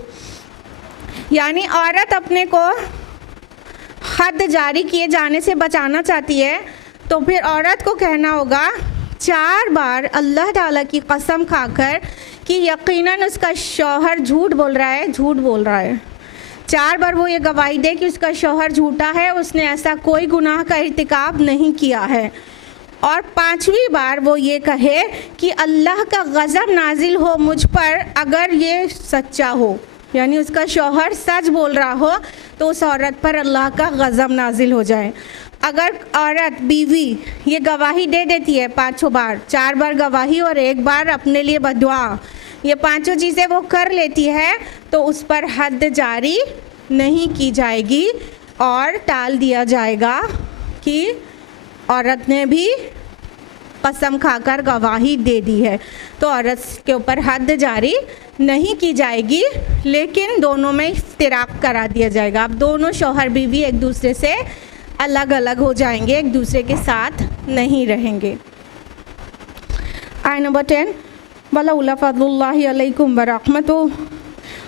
यानी औरत अपने को हद जारी किए जाने से बचाना चाहती है, तो फिर औरत को कहना होगा 4 बार अल्लाह ताला की कसम खाकर कि यकीनन उसका शौहर झूठ बोल रहा है, झूठ बोल रहा है। 4 बार वो ये गवाही दे कि उसका शौहर झूठा है, उसने ऐसा कोई गुनाह का इर्तिकाब नहीं किया है। और 5वीं बार वो ये कहे कि अल्लाह का गज़ब नाजिल हो मुझ पर अगर ये सच्चा हो, यानी उसका शौहर सच बोल रहा हो तो उस औरत पर अल्लाह का गज़ब नाजिल हो जाए। अगर औरत बीवी ये गवाही दे देती है 5 बार, 4 बार गवाही और 1 बार अपने लिए बदुआ, ये 5 चीज़ें वो कर लेती है, तो उस पर हद जारी नहीं की जाएगी और टाल दिया जाएगा कि औरत ने भी कसम खाकर गवाही दे दी है, तो औरत के ऊपर हद जारी नहीं की जाएगी, लेकिन दोनों में इफ्तिराक करा दिया जाएगा। अब दोनों शौहर बीवी एक दूसरे से अलग अलग हो जाएंगे, एक दूसरे के साथ नहीं रहेंगे। आयत नंबर 10 वलौला फज़लुल्लाहि अलैकुम व रहमतुहु।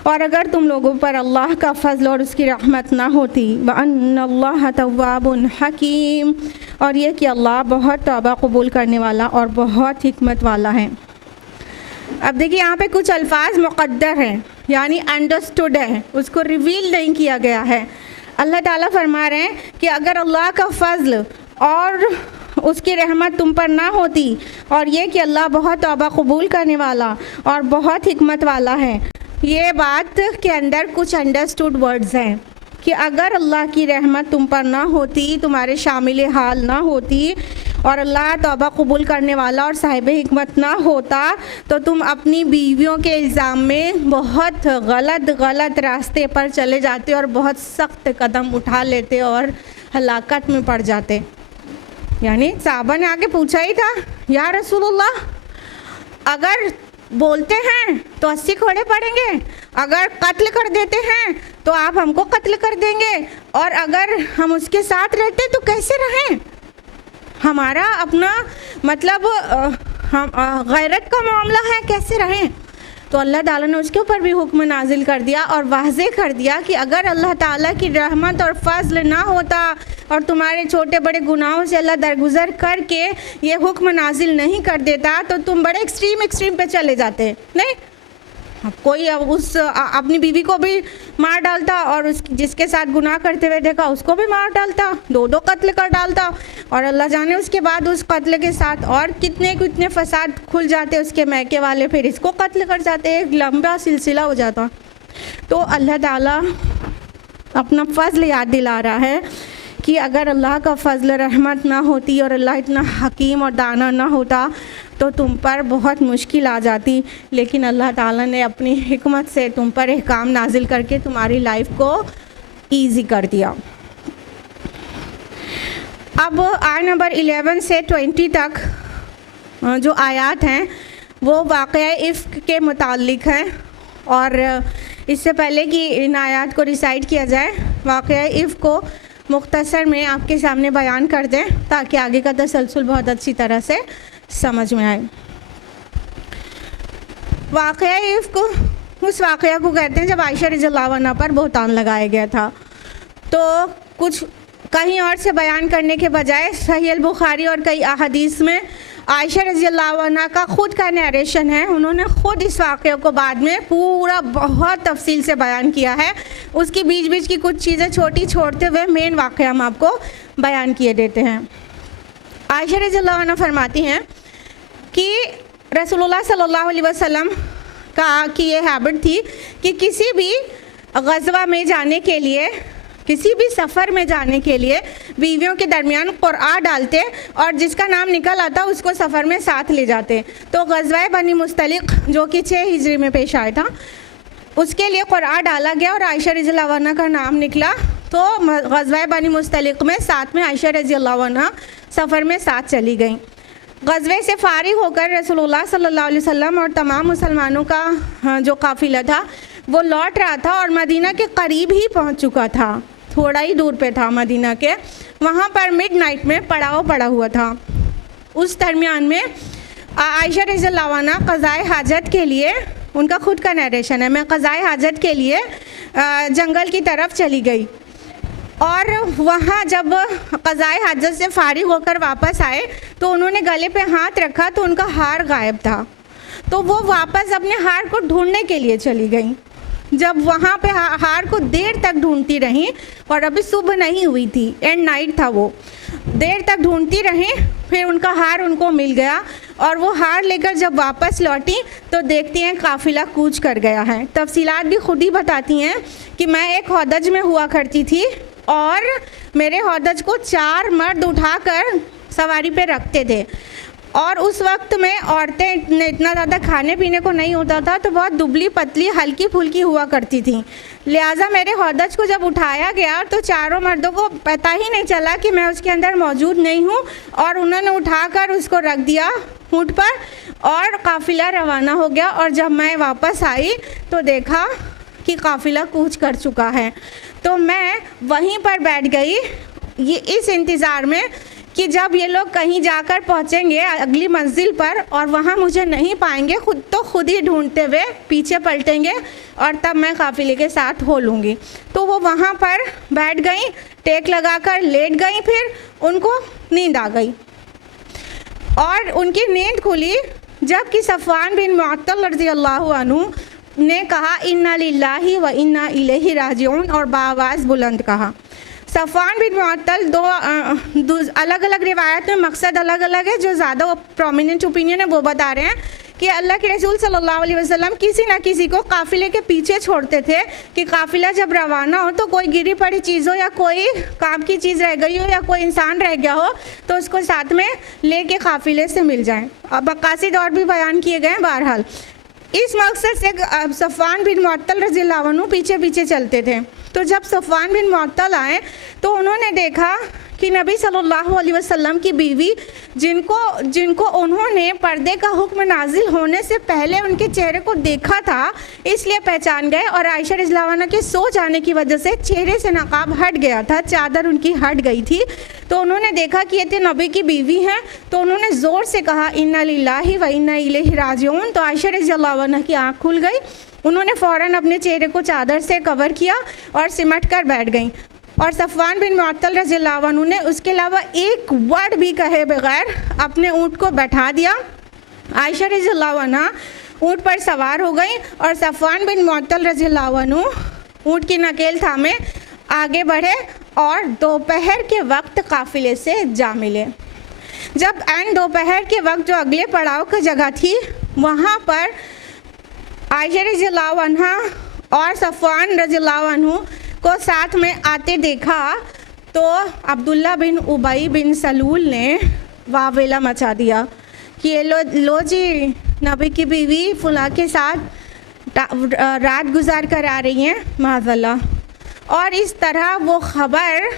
और अगर तुम लोगों पर अल्लाह का फजल और उसकी रहमत ना होती, व अन्नल्लाह तव्वाबुन हकीम, और ये कि अल्लाह बहुत तौबा कबूल करने वाला और बहुत हिकमत वाला है। अब देखिए यहाँ पे कुछ अल्फाज मुक़द्दर हैं, यानी अंडरस्टूड है, उसको रिवील नहीं किया गया है। अल्लाह ताला फरमा रहे हैं कि अगर अल्लाह का फजल और उसकी रहमत तुम पर ना होती, और ये कि अल्लाह बहुत तौबा कबूल करने वाला और बहुत हिकमत वाला है, ये बात के अंदर कुछ अंडरस्टूड वर्ड्स हैं कि अगर अल्लाह की रहमत तुम पर ना होती, तुम्हारे शामिल हाल ना होती, और अल्लाह तौबा कबूल करने वाला और साहिब हिकमत ना होता, तो तुम अपनी बीवियों के इल्ज़ाम में बहुत गलत रास्ते पर चले जाते और बहुत सख्त कदम उठा लेते और हलाकत में पड़ जाते। यानी साहबा ने आके पूछा ही था, या रसूलुल्लाह, अगर बोलते हैं तो 80 घोड़े पड़ेंगे, अगर कत्ल कर देते हैं तो आप हमको कत्ल कर देंगे, और अगर हम उसके साथ रहते तो कैसे रहें? हमारा अपना मतलब हम गैरत का मामला है, कैसे रहें? तो अल्लाह ताला ने उसके ऊपर भी हुक्म नाजिल कर दिया और वाज़े कर दिया कि अगर अल्लाह ताला की रहमत और फजल ना होता और तुम्हारे छोटे बड़े गुनाहों से अल्लाह दरगुजर करके ये हुक्म नाजिल नहीं कर देता, तो तुम बड़े एक्सट्रीम पे चले जाते। नहीं, कोई उस अपनी बीवी को भी मार डालता और उस जिसके साथ गुनाह करते हुए देखा उसको भी मार डालता, 2 कत्ल कर डालता, और अल्लाह जाने उसके बाद उस कत्ल के साथ और कितने फसाद खुल जाते, उसके मैके वाले फिर इसको कत्ल कर जाते, एक लंबा सिलसिला हो जाता। तो अल्लाह ताला अपना फजल याद दिला रहा है कि अगर अल्लाह का फजल रहमत ना होती और अल्लाह इतना हकीम और दाना ना होता तो तुम पर बहुत मुश्किल आ जाती, लेकिन अल्लाह ताला ने अपनी हिकमत से तुम पर अहकाम नाजिल करके तुम्हारी लाइफ को ईजी कर दिया। अब आयत नंबर 11 से 20 तक जो आयात हैं वो वाक़या इफ़्क के मुताल्लिक़ हैं, और इससे पहले कि इन आयात को रिसाइट किया जाए, वाक़या इफ़्क को मुख्तसर में आपके सामने बयान कर दें ताकि आगे का तसलसल बहुत अच्छी तरह से समझ में आए। वाक़या इफ़्क उस वाक़या को कहते हैं जब आयशा रज़ियल्लाहु अन्हा पर बहतान लगाया गया था। तो कुछ कहीं और से बयान करने के बजाय सहीह अल बुखारी और कई अहादीस में आयशा रज़ियल्लाहु अन्हा का ख़ुद का नरेशन है। उन्होंने ख़ुद इस वाक़े को बाद में पूरा बहुत तफसील से बयान किया है। उसकी बीच बीच की कुछ चीज़ें छोटी छोड़ते हुए मेन वाक़या हम आपको बयान किए देते हैं। आयशा रज़ियल्लाहु अन्हा फरमाती हैं कि रसूलुल्लाह सल्लल्लाहु अलैहि वसल्लम की ये हैबिट थी कि किसी भी ग़ज़वा में जाने के लिए, किसी भी सफ़र में जाने के लिए बीवियों के दरमियान क़ुरआ डालते और जिसका नाम निकल आता उसको सफ़र में साथ ले जाते। तो ग़ज़वा बनी मुस्तलिक़ जो कि 6 हिजरी में पेश आया था, उसके लिए क़ुरआ डाला गया और आयशा रज़ियल्लाहु अन्हा का नाम निकला। तो ग़ज़वा बनी मुस्तलिक़ में साथ में आयशा रज़ियल्लाहु अन्हा सफ़र में साथ चली गई। ग़ज़वे से फ़ारिग होकर रसूलुल्लाह सल्लल्लाहु अलैहि वसल्लम और तमाम मुसलमानों का जो काफ़िला था वो लौट रहा था और मदीना के करीब ही पहुंच चुका था, थोड़ा ही दूर पे था मदीना के। वहाँ पर मिडनाइट में पड़ाव पड़ा हुआ था। उस दरमियान में आयशा रज़ियल्लाहु अन्हा क़ज़ाए हाजत के लिए, उनका ख़ुद का नरेशन है, मैं क़ज़ाए हाजत के लिए जंगल की तरफ चली गई और वहाँ जब क़ज़ाए हाजत से फ़ारिग होकर वापस आए तो उन्होंने गले पे हाथ रखा तो उनका हार गायब था। तो वो वापस अपने हार को ढूंढने के लिए चली गई। जब वहाँ पे हार को देर तक ढूंढती रहीं और अभी सुबह नहीं हुई थी, एंड नाइट था, वो देर तक ढूंढती रहीं, फिर उनका हार उनको मिल गया और वो हार लेकर जब वापस लौटी तो देखती हैं काफ़िला कूच कर गया है। तफसीलात भी खुद ही बताती हैं कि मैं एक हौदज में हुआ करती थी और मेरे हौदज को 4 मर्द उठाकर सवारी पे रखते थे और उस वक्त में औरतें ने इतना ज़्यादा खाने पीने को नहीं होता था, तो बहुत दुबली पतली हल्की फुल्की हुआ करती थी। लिहाजा मेरे हौदज को जब उठाया गया तो चारों मर्दों को पता ही नहीं चला कि मैं उसके अंदर मौजूद नहीं हूँ और उन्होंने उठाकर उसको रख दिया ऊँट पर और काफ़िला रवाना हो गया। और जब मैं वापस आई तो देखा कि काफ़िला कूच कर चुका है। तो मैं वहीं पर बैठ गई ये इस इंतज़ार में कि जब ये लोग कहीं जाकर पहुंचेंगे अगली मंजिल पर और वहाँ मुझे नहीं पाएंगे, खुद ही ढूंढते हुए पीछे पलटेंगे और तब मैं काफ़िले के साथ हो लूँगी। तो वो वहाँ पर बैठ गई, टेक लगाकर लेट गई, फिर उनको नींद आ गई और उनकी नींद खुली जबकि सफ़वान बिन मुअत्तल रज़ियल्लाहु अन्हु ने कहा इन्ना लिल्लाहि व इन्ना इलैहि राजिऊन और बाआवाज़ बुलंद कहा। सफ़वान बिन मुअत्तल दो अलग अलग रिवायत में मकसद अलग अलग है। जो ज़्यादा प्रोमिनेंट ओपिनियन है वो बता रहे हैं कि अल्लाह के रसूल सल्लल्लाहु अलैहि वसल्लम किसी न किसी को काफ़िले के पीछे छोड़ते थे कि काफ़िला जब रवाना हो तो कोई गिरी पड़ी चीज़ हो या कोई काम की चीज़ रह गई हो या कोई इंसान रह गया हो तो उसको साथ में लेके काफ़िले से मिल जाएं। अब मकासिद और भी बयान किए गए हैं। बहरहाल इस मकसद से सफ़वान बिन मुअत्तल रज़ियल्लाहु अन्हु पीछे पीछे चलते थे। तो जब सफ़वान बिन मुअत्तल आए तो उन्होंने देखा कि नबी सल्लल्लाहु अलैहि वसल्लम की बीवी जिनको उन्होंने पर्दे का हुक्म नाजिल होने से पहले उनके चेहरे को देखा था इसलिए पहचान गए और आयशा रज़ियल्लाहु अन्हा के सो जाने की वजह से चेहरे से नकाब हट गया था, चादर उनकी हट गई थी। तो उन्होंने देखा कि ये नबी की बीवी हैं तो उन्होंने ज़ोर से कहा इन्ना लिल्लाहि व इन्ना इलैहि राजिऊन। तो आयशा रज़ियल्लाहु अन्हा की आँख खुल गई। उन्होंने फ़ौरन अपने चेहरे को चादर से कवर किया और सिमट कर बैठ गईं और सफ़वान बिन मुअत्तल रज़ियल्लाहु अन्हु ने उसके अलावा एक वर्ड भी कहे बगैर अपने ऊँट को बैठा दिया। आयशा रज़ियल्लाहु अन्हा ऊँट पर सवार हो गई और सफ़वान बिन मुअत्तल रज़ियल्लाहु अन्हु ऊँट की नकेल थामे आगे बढ़े और दोपहर के वक्त काफ़िले से जा मिले। जब एंड दोपहर के वक्त जो अगले पड़ाव की जगह थी वहाँ पर आयशा रज़ियल्लाहु अन्हा और सफ़वान रज़ियल्लाहु अन्हु को साथ में आते देखा तो अब्दुल्ला बिन उबई बिन सलूल ने वावेला मचा दिया कि ये लो जी, नबी की बीवी फुला के साथ रात गुजार कर आ रही हैं माज़ल्लाह। और इस तरह वो ख़बर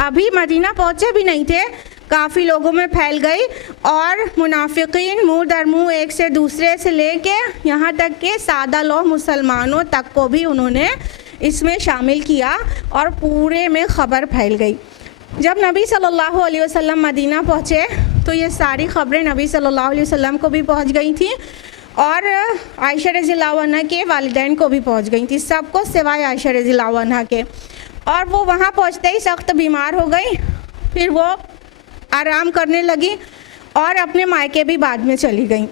अभी मदीना पहुँचे भी नहीं थे, काफ़ी लोगों में फैल गई और मुनाफिकीन मुँह दर मुँह एक से दूसरे से लेके यहाँ तक के सादा लोग मुसलमानों तक को भी उन्होंने इसमें शामिल किया और पूरे में ख़बर फैल गई। जब नबी सल्लल्लाहु अलैहि वसल्लम मदीना पहुँचे तो ये सारी ख़बरें नबी सल्लल्लाहु अलैहि वसल्लम को भी पहुँच गई थी और आयशा रज़ियल्लाहु अन्हा के वालिदैन को भी पहुँच गई थी, सबको सिवाय आयशा रज़ियल्लाहु अन्हा के। और वो वहाँ पहुँचते ही सख्त बीमार हो गई, फिर वो आराम करने लगी और अपने मायके भी बाद में चली गई।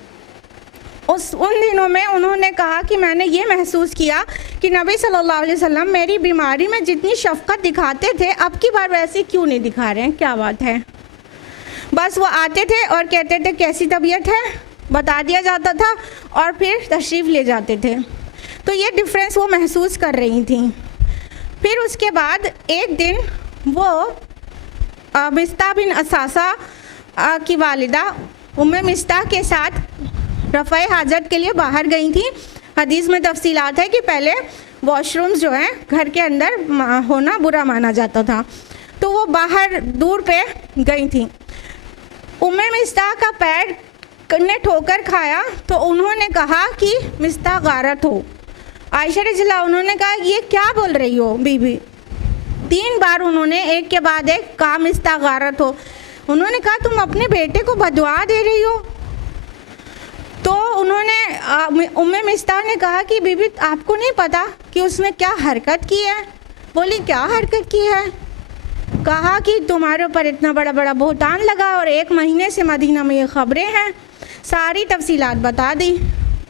उन दिनों में उन्होंने कहा कि मैंने ये महसूस किया कि नबी सल्लल्लाहु अलैहि वसल्लम मेरी बीमारी में जितनी शफ़क़त दिखाते थे अब की बार वैसी क्यों नहीं दिखा रहे हैं, क्या बात है। बस वो आते थे और कहते थे कैसी तबीयत है, बता दिया जाता था और फिर तशरीफ़ ले जाते थे। तो ये डिफरेंस वो महसूस कर रही थी। फिर उसके बाद एक दिन वो मिस्ता बिन असासा की वालिदा उम्मे मिस्ता के साथ रफ़ाए हाजत के लिए बाहर गई थी। हदीस में तफसीलात है कि पहले वॉशरूम्स जो हैं घर के अंदर होना बुरा माना जाता था, तो वो बाहर दूर पे गई थी। उम्मे मिस्ता का पैर ने ठोकर खाया तो उन्होंने कहा कि मिस्ता गारत हो। आयशा रज़ियल्लाहु उन्होंने कहा ये क्या बोल रही हो बीबी। 3 बार उन्होंने एक के बाद एक कहा मिस्ता गारत हो। उन्होंने कहा तुम अपने बेटे को बदुआ दे रही हो। तो उन्होंने उम्मे मिस्ता ने कहा कि बीबी आपको नहीं पता कि उसने क्या हरकत की है। बोली क्या हरकत की है। कहा कि तुम्हारे ऊपर इतना बड़ा बड़ा बोहतान लगा और 1 महीने से मदीना में ये ख़बरें हैं। सारी तफसीलात बता दी।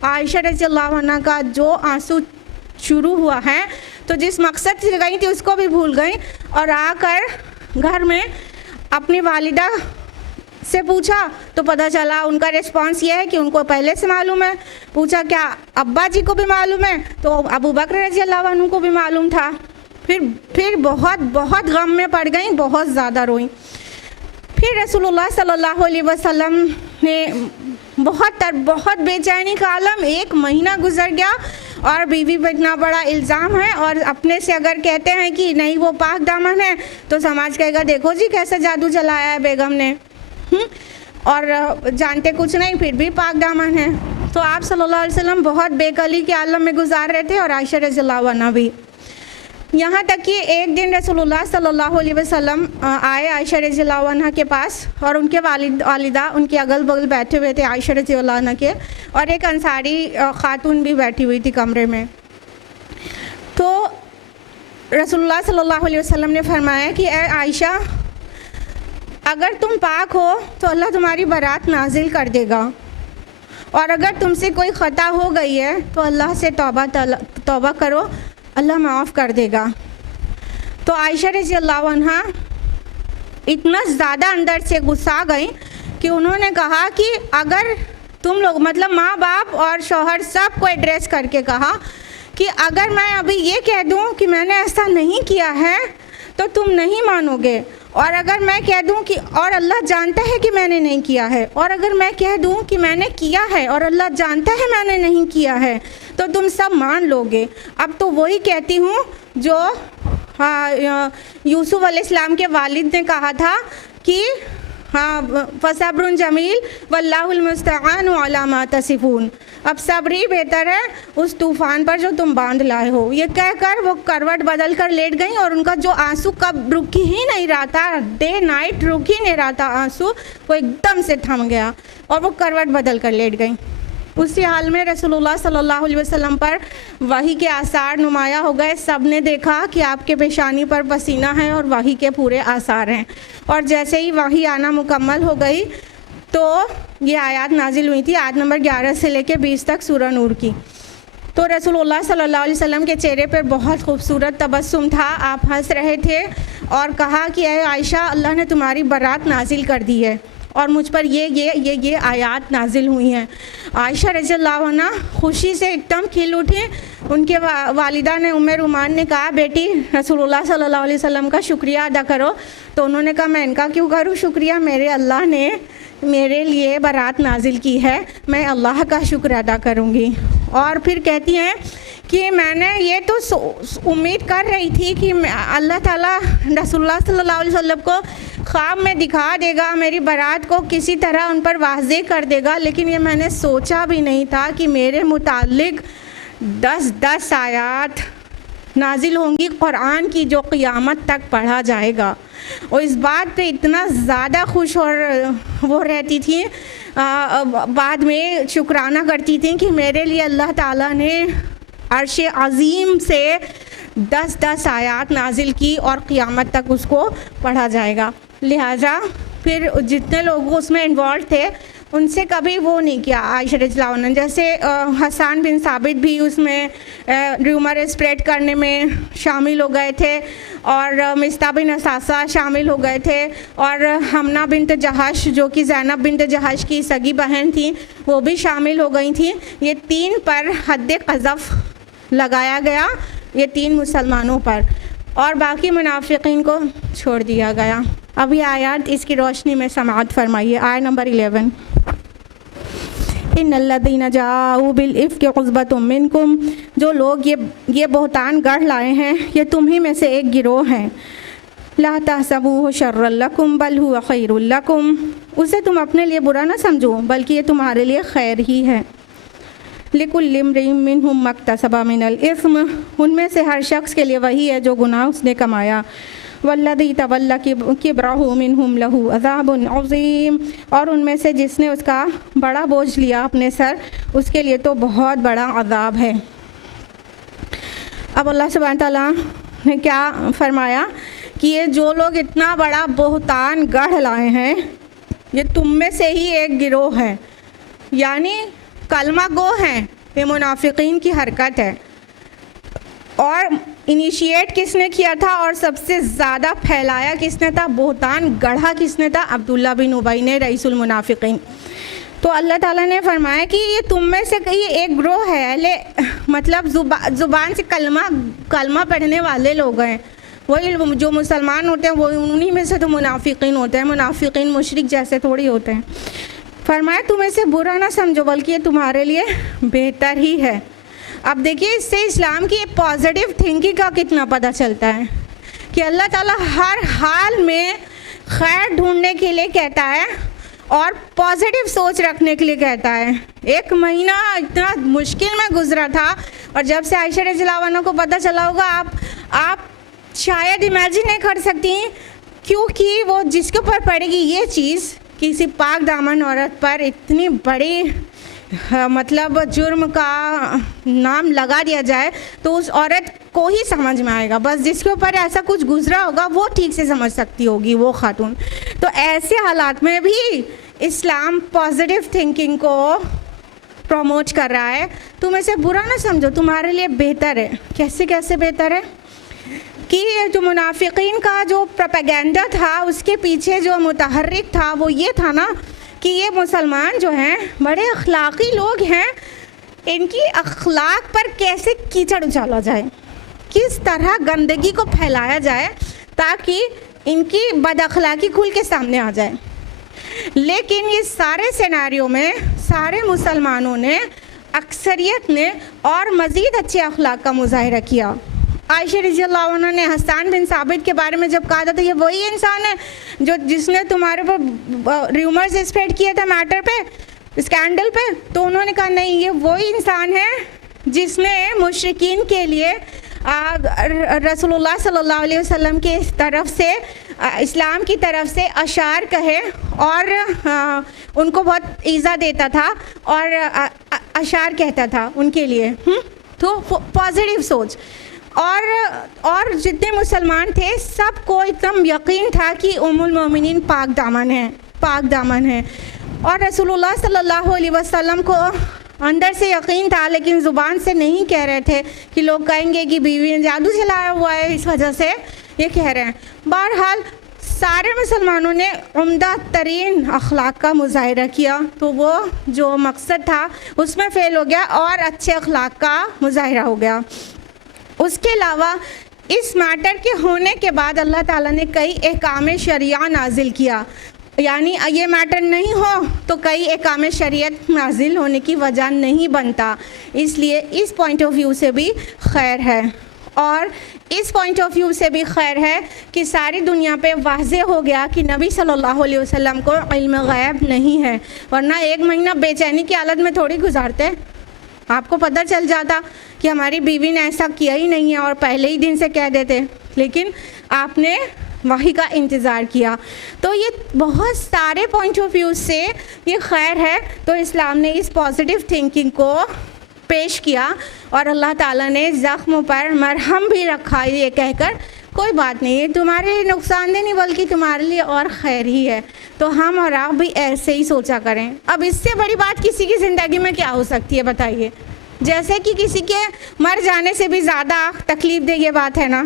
आयशा रज़ियल्लाहु अन्हा का जो आंसू शुरू हुआ है तो जिस मकसद से गई थी उसको भी भूल गई और आकर घर में अपनी वालिदा से पूछा तो पता चला उनका रिस्पांस ये है कि उनको पहले से मालूम है। पूछा क्या अब्बा जी को भी मालूम है, तो अबू बकर रज़ियल्लाहु अन्हु को भी मालूम था। फिर बहुत गम में पड़ गई, बहुत ज़्यादा रोई। फिर रसूलुल्लाह सल्लल्लाहु अलैहि वसल्लम ने बहुत बेचैनी का आलम, 1 महीना गुजर गया और बीवी पर इतना बड़ा इल्ज़ाम है और अपने से अगर कहते हैं कि नहीं वो पाक दामन है तो समाज कहेगा देखो जी कैसा जादू चलाया है बेगम ने, और जानते कुछ नहीं फिर भी पाक दामन है। तो आप सल्लल्लाहु अलैहि वसल्लम बहुत बेकली के आलम में गुजार रहे थे और आयशा रज़ियल्लाहु अन्हा भी। यहाँ तक कि एक दिन रसूलुल्लाह सल्लल्लाहु अलैहि वसल्लम आए आयशा रज़ियल्लाहु अन्हा के पास और उनके वालिदा उनके अगल बगल बैठे हुए थे आयशा रज़ियल्लाहु अन्हा के, और एक अंसारी ख़ातून भी बैठी हुई थी कमरे में। तो रसूलुल्लाह सल्लल्लाहु अलैहि वसल्लम ने फरमाया कि ए आयशा, अगर तुम पाक हो तो अल्लाह तुम्हारी बारात नाजिल कर देगा, और अगर तुमसे कोई ख़ता हो गई है तो अल्लाह से तौबा करो, अल्लाह माफ़ कर देगा। तो आयशा रज़ियल्लाहु अन्हा इतना ज़्यादा अंदर से गुस्सा गई कि उन्होंने कहा कि अगर तुम लोग मतलब माँ बाप और शौहर सब को एड्रेस करके कहा कि अगर मैं अभी ये कह दूँ कि मैंने ऐसा नहीं किया है तो तुम नहीं मानोगे, और अगर मैं कह दूं कि और अल्लाह जानता है कि मैंने नहीं किया है, और अगर मैं कह दूं कि मैंने किया है और अल्लाह जानता है मैंने नहीं किया है, तो तुम सब मान लोगे। अब तो वही कहती हूँ जो यूसुफ अलैहिस्सलाम के वालिद ने कहा था कि फसब्रुन जमील वल्लाहुल मुस्तआन अला मा तसिफून। अब सब्र ही बेहतर है उस तूफ़ान पर जो तुम बांध लाए हो। ये कहकर वो करवट बदल कर लेट गई और उनका जो आंसू कब रुक ही नहीं रहा था, डे नाइट रुक ही नहीं रहा था आंसू, वो एकदम से थम गया और वो करवट बदल कर लेट गई। उसी हाल में रसूलुल्लाह सल्लल्लाहु अलैहि वसल्लम पर वही के आसार नुमाया हो गए। सब ने देखा कि आपके पेशानी पर पसीना है और वही के पूरे आसार हैं, और जैसे ही वही आना मुकम्मल हो गई तो ये आयत नाजिल हुई थी, आयत नंबर 11 से लेकर 20 तक सूरह नूर की। तो रसूलुल्लाह सल्लल्लाहु अलैहि वसल्लम के चेहरे पर बहुत खूबसूरत तबस्सुम था, आप हंस रहे थे और कहा कि ऐ आयशा, अल्लाह ने तुम्हारी बारात नाजिल कर दी है। और मुझ पर ये आयात नाजिल हुई हैं। आयशा रज़ियल्लाहु अन्हा खुशी से एकदम खिल उठी। उनके वालिदा ने उम्मे रुमान ने कहा, बेटी रसूलुल्लाह सल्लल्लाहु अलैहि वसल्लम का शुक्रिया अदा करो। तो उन्होंने कहा, मैं इनका क्यों करूँ शुक्रिया, मेरे अल्लाह ने मेरे लिए बारात नाजिल की है, मैं अल्लाह का शुक्र अदा करूँगी। और फिर कहती हैं कि मैंने ये तो उम्मीद कर रही थी कि अल्लाह ताला रसूलुल्लाह सल्लल्लाहु अलैहि वसल्लम को ख्वाब में दिखा देगा, मेरी बारात को किसी तरह उन पर वाज़ेह कर देगा, लेकिन ये मैंने सोचा भी नहीं था कि मेरे मुतालिक 10 आयात नाजिल होंगी कुरान की, जो क़ियामत तक पढ़ा जाएगा। और इस बात पे इतना ज़्यादा खुश और वो रहती थी, बाद में शुक्राना करती थी कि मेरे लिए अल्लाह ताला ने अर्श अज़ीम से 10 आयात नाजिल की और क़ियामत तक उसको पढ़ा जाएगा। लिहाजा फिर जितने लोग उसमें इन्वॉल्व थे उनसे कभी वो नहीं किया आयशा रज़ियल्लाहु अन्हा। जैसे हसन बिन साबित भी उसमें र्यूमर स्प्रेड करने में शामिल हो गए थे, और मिस्ता बिन असासा शामिल हो गए थे, और हमना बिनत जहाश जो कि ज़ैनब बिनत जहाश की सगी बहन थी वो भी शामिल हो गई थी। ये 3 पर हद क़ज़फ़ लगाया गया, ये 3 मुसलमानों पर, और बाकी मुनाफिकीन को छोड़ दिया गया। अभी आयत इसकी रोशनी में समाअत फरमाइए। आयत नंबर 11, इन्नल्लज़ीना जाऊ बिल इफ़्क उस्बतुम मिनकुम, जो लोग ये बहतान गढ़ लाए हैं ये तुम्ही में से एक गिरोह हैं। ला तहसबूहु शर्रन लकुम बल हुवा खैरुल लकुम, उसे तुम अपने लिए बुरा ना समझो बल्कि ये तुम्हारे लिए खैर ही है। लिकुल्लि इम्रिइन मिनहुम मक्तसबा मिनल इस्म, उनमें से हर शख्स के लिए वही है जो गुनाह उसने कमाया। वल्लज़ी तवल्ला किब्रहु मिनहुम लहू अज़ाबुन अज़ीम, और उनमें से जिसने उसका बड़ा बोझ लिया अपने सर उसके लिए तो बहुत बड़ा अज़ाब है। अब अल्लाह सुब्हानहू तआला ने क्या फरमाया कि ये जो लोग इतना बड़ा बहतान गढ़ लाए हैं ये तुम में से ही एक गिरोह है, यानी कलमा गो हैं, ये मुनाफिकीन की हरकत है। और इनिशिएट किसने किया था और सबसे ज़्यादा फैलाया किसने था, बहतान गढ़ा किसने था, अब्दुल्ला बिन उबई ने, रईसुल मुनाफिकीन। तो अल्लाह ताला ने फरमाया कि ये तुम में से ये एक ग्रोह है, मतलब ज़ुबान से कलमा पढ़ने वाले लोग हैं, वही जो मुसलमान होते हैं वो उन्हीं में से तो मुनाफिकीन होते हैं। मुनाफिकीन मुशरिक जैसे थोड़ी होते हैं। फरमाया तुम इसे बुरा ना समझो बल्कि ये तुम्हारे लिए बेहतर ही है। अब देखिए इससे इस्लाम की पॉजिटिव थिंकिंग का कितना पता चलता है कि अल्लाह ताला हर हाल में खैर ढूंढने के लिए कहता है और पॉजिटिव सोच रखने के लिए कहता है। एक महीना इतना मुश्किल में गुजरा था और जब से आयशा रज़ियल्लाहु अन्हा को पता चला होगा आप शायद इमेजिन नहीं कर सकती, क्योंकि वो जिसके ऊपर पड़ेगी ये चीज़, किसी पाक दामन औरत पर इतनी बड़ी मतलब जुर्म का नाम लगा दिया जाए तो उस औरत को ही समझ में आएगा, बस जिसके ऊपर ऐसा कुछ गुजरा होगा वो ठीक से समझ सकती होगी वो खातून। तो ऐसे हालात में भी इस्लाम पॉजिटिव थिंकिंग को प्रमोट कर रहा है। तुम इसे बुरा ना समझो, तुम्हारे लिए बेहतर है। कैसे कैसे बेहतर है कि ये जो मुनाफिकीन का जो प्रोपेगेंडा था उसके पीछे जो मुतहर्रिक था वो ये था ना कि ये मुसलमान जो हैं बड़े अखलाकी लोग हैं, इनकी अखलाक पर कैसे कीचड़ उछाला जाए, किस तरह गंदगी को फैलाया जाए ताकि इनकी बदअखलाकी खुल के सामने आ जाए। लेकिन ये सारे सिनेरियो में सारे मुसलमानों ने, अक्सरियत ने और मज़ीद अच्छे अखलाक का मुजाहिरा किया। आयशा रज़ियल्लाहु अन्हा ने हसन बिन साबित के बारे में जब कहा था तो ये वही इंसान है जिसने तुम्हारे पर र्यूमर्स स्प्रेड किया था मैटर पे, स्कैंडल पे, तो उन्होंने कहा नहीं ये वही इंसान है जिसने मुशरिकीन के लिए रसूलुल्लाह सल्लल्लाहु अलैहि वसल्लम के तरफ से, इस्लाम की तरफ से अशार कहे और उनको बहुत ईज़ा देता था और अशार कहता था उनके लिए। तो पॉजिटिव सोच और जितने मुसलमान थे सबको एकदम यकीन था कि उम्मुल मोमिनीन पाक दामन है और रसूलुल्लाह सल्लल्लाहु अलैहि वसल्लम को अंदर से यकीन था लेकिन ज़ुबान से नहीं कह रहे थे कि लोग कहेंगे कि बीवी ने जादू चलाया हुआ है इस वजह से ये कह रहे हैं। बहरहाल सारे मुसलमानों ने उम्दा तरीन अखलाक का मुजाहिरा किया, तो वो जो मकसद था उसमें फ़ेल हो गया और अच्छे अखलाक का मुजाहिरा हो गया। उसके अलावा इस मैटर के होने के बाद अल्लाह ताला ने कई अहकाम शरिया नाजिल किया, यानी ये मैटर नहीं हो तो कई अहकाम शरीयत नाजिल होने की वजह नहीं बनता। इसलिए इस पॉइंट ऑफ व्यू से भी खैर है, और इस पॉइंट ऑफ व्यू से भी खैर है कि सारी दुनिया पे वाज़े हो गया कि नबी सल्लल्लाहु अलैहि वसल्लम को इल्म गैब नहीं है, वरना एक महीना बेचैनी की हालत में थोड़ी गुजारते। आपको पता चल जाता कि हमारी बीवी ने ऐसा किया ही नहीं है और पहले ही दिन से कह देते, लेकिन आपने वही का इंतज़ार किया। तो ये बहुत सारे पॉइंट ऑफ व्यू से ये खैर है। तो इस्लाम ने इस पॉजिटिव थिंकिंग को पेश किया और अल्लाह ताला ने ज़ख्म पर मरहम भी रखा, ये कहकर कोई बात नहीं, ये तुम्हारे लिए नुकसानदेह नहीं बल्कि तुम्हारे लिए और खैर ही है। तो हम और आप भी ऐसे ही सोचा करें। अब इससे बड़ी बात किसी की ज़िंदगी में क्या हो सकती है बताइए? जैसे कि किसी के मर जाने से भी ज़्यादा तकलीफ़ दे ये बात है ना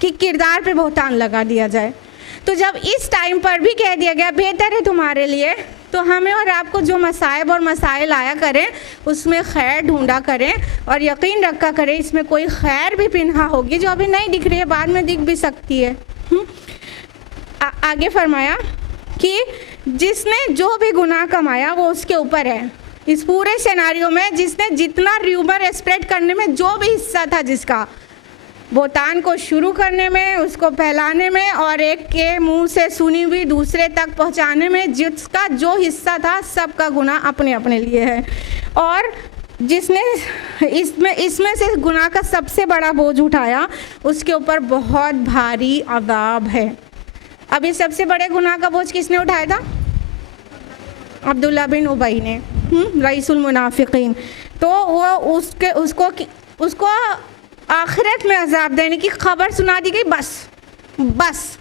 कि किरदार पे बहुतान लगा दिया जाए। तो जब इस टाइम पर भी कह दिया गया बेहतर है तुम्हारे लिए, तो हमें और आपको जो मसाइब और मसाइल आया करें उसमें खैर ढूंढा करें और यकीन रखा करें इसमें कोई खैर भी पिन्हा होगी जो अभी नहीं दिख रही है, बाद में दिख भी सकती है। आगे फरमाया कि जिसने जो भी गुनाह कमाया वो उसके ऊपर है। इस पूरे सिनेरियो में जिसने जितना र्यूमर स्प्रेड करने में जो भी हिस्सा था, जिसका बोतान को शुरू करने में, उसको फैलाने में और एक के मुंह से सुनी हुई दूसरे तक पहुंचाने में जिसका जो हिस्सा था, सबका गुनाह अपने अपने लिए है। और जिसने इसमें से गुनाह का सबसे बड़ा बोझ उठाया उसके ऊपर बहुत भारी अज़ाब है। अब इस सबसे बड़े गुनाह का बोझ किसने उठाया था? अब्दुल्ला बिन उबई ने, रईसुल मुनाफिकीन। तो वो उसको आखिरत में अज़ाब देने की खबर सुना दी गई। बस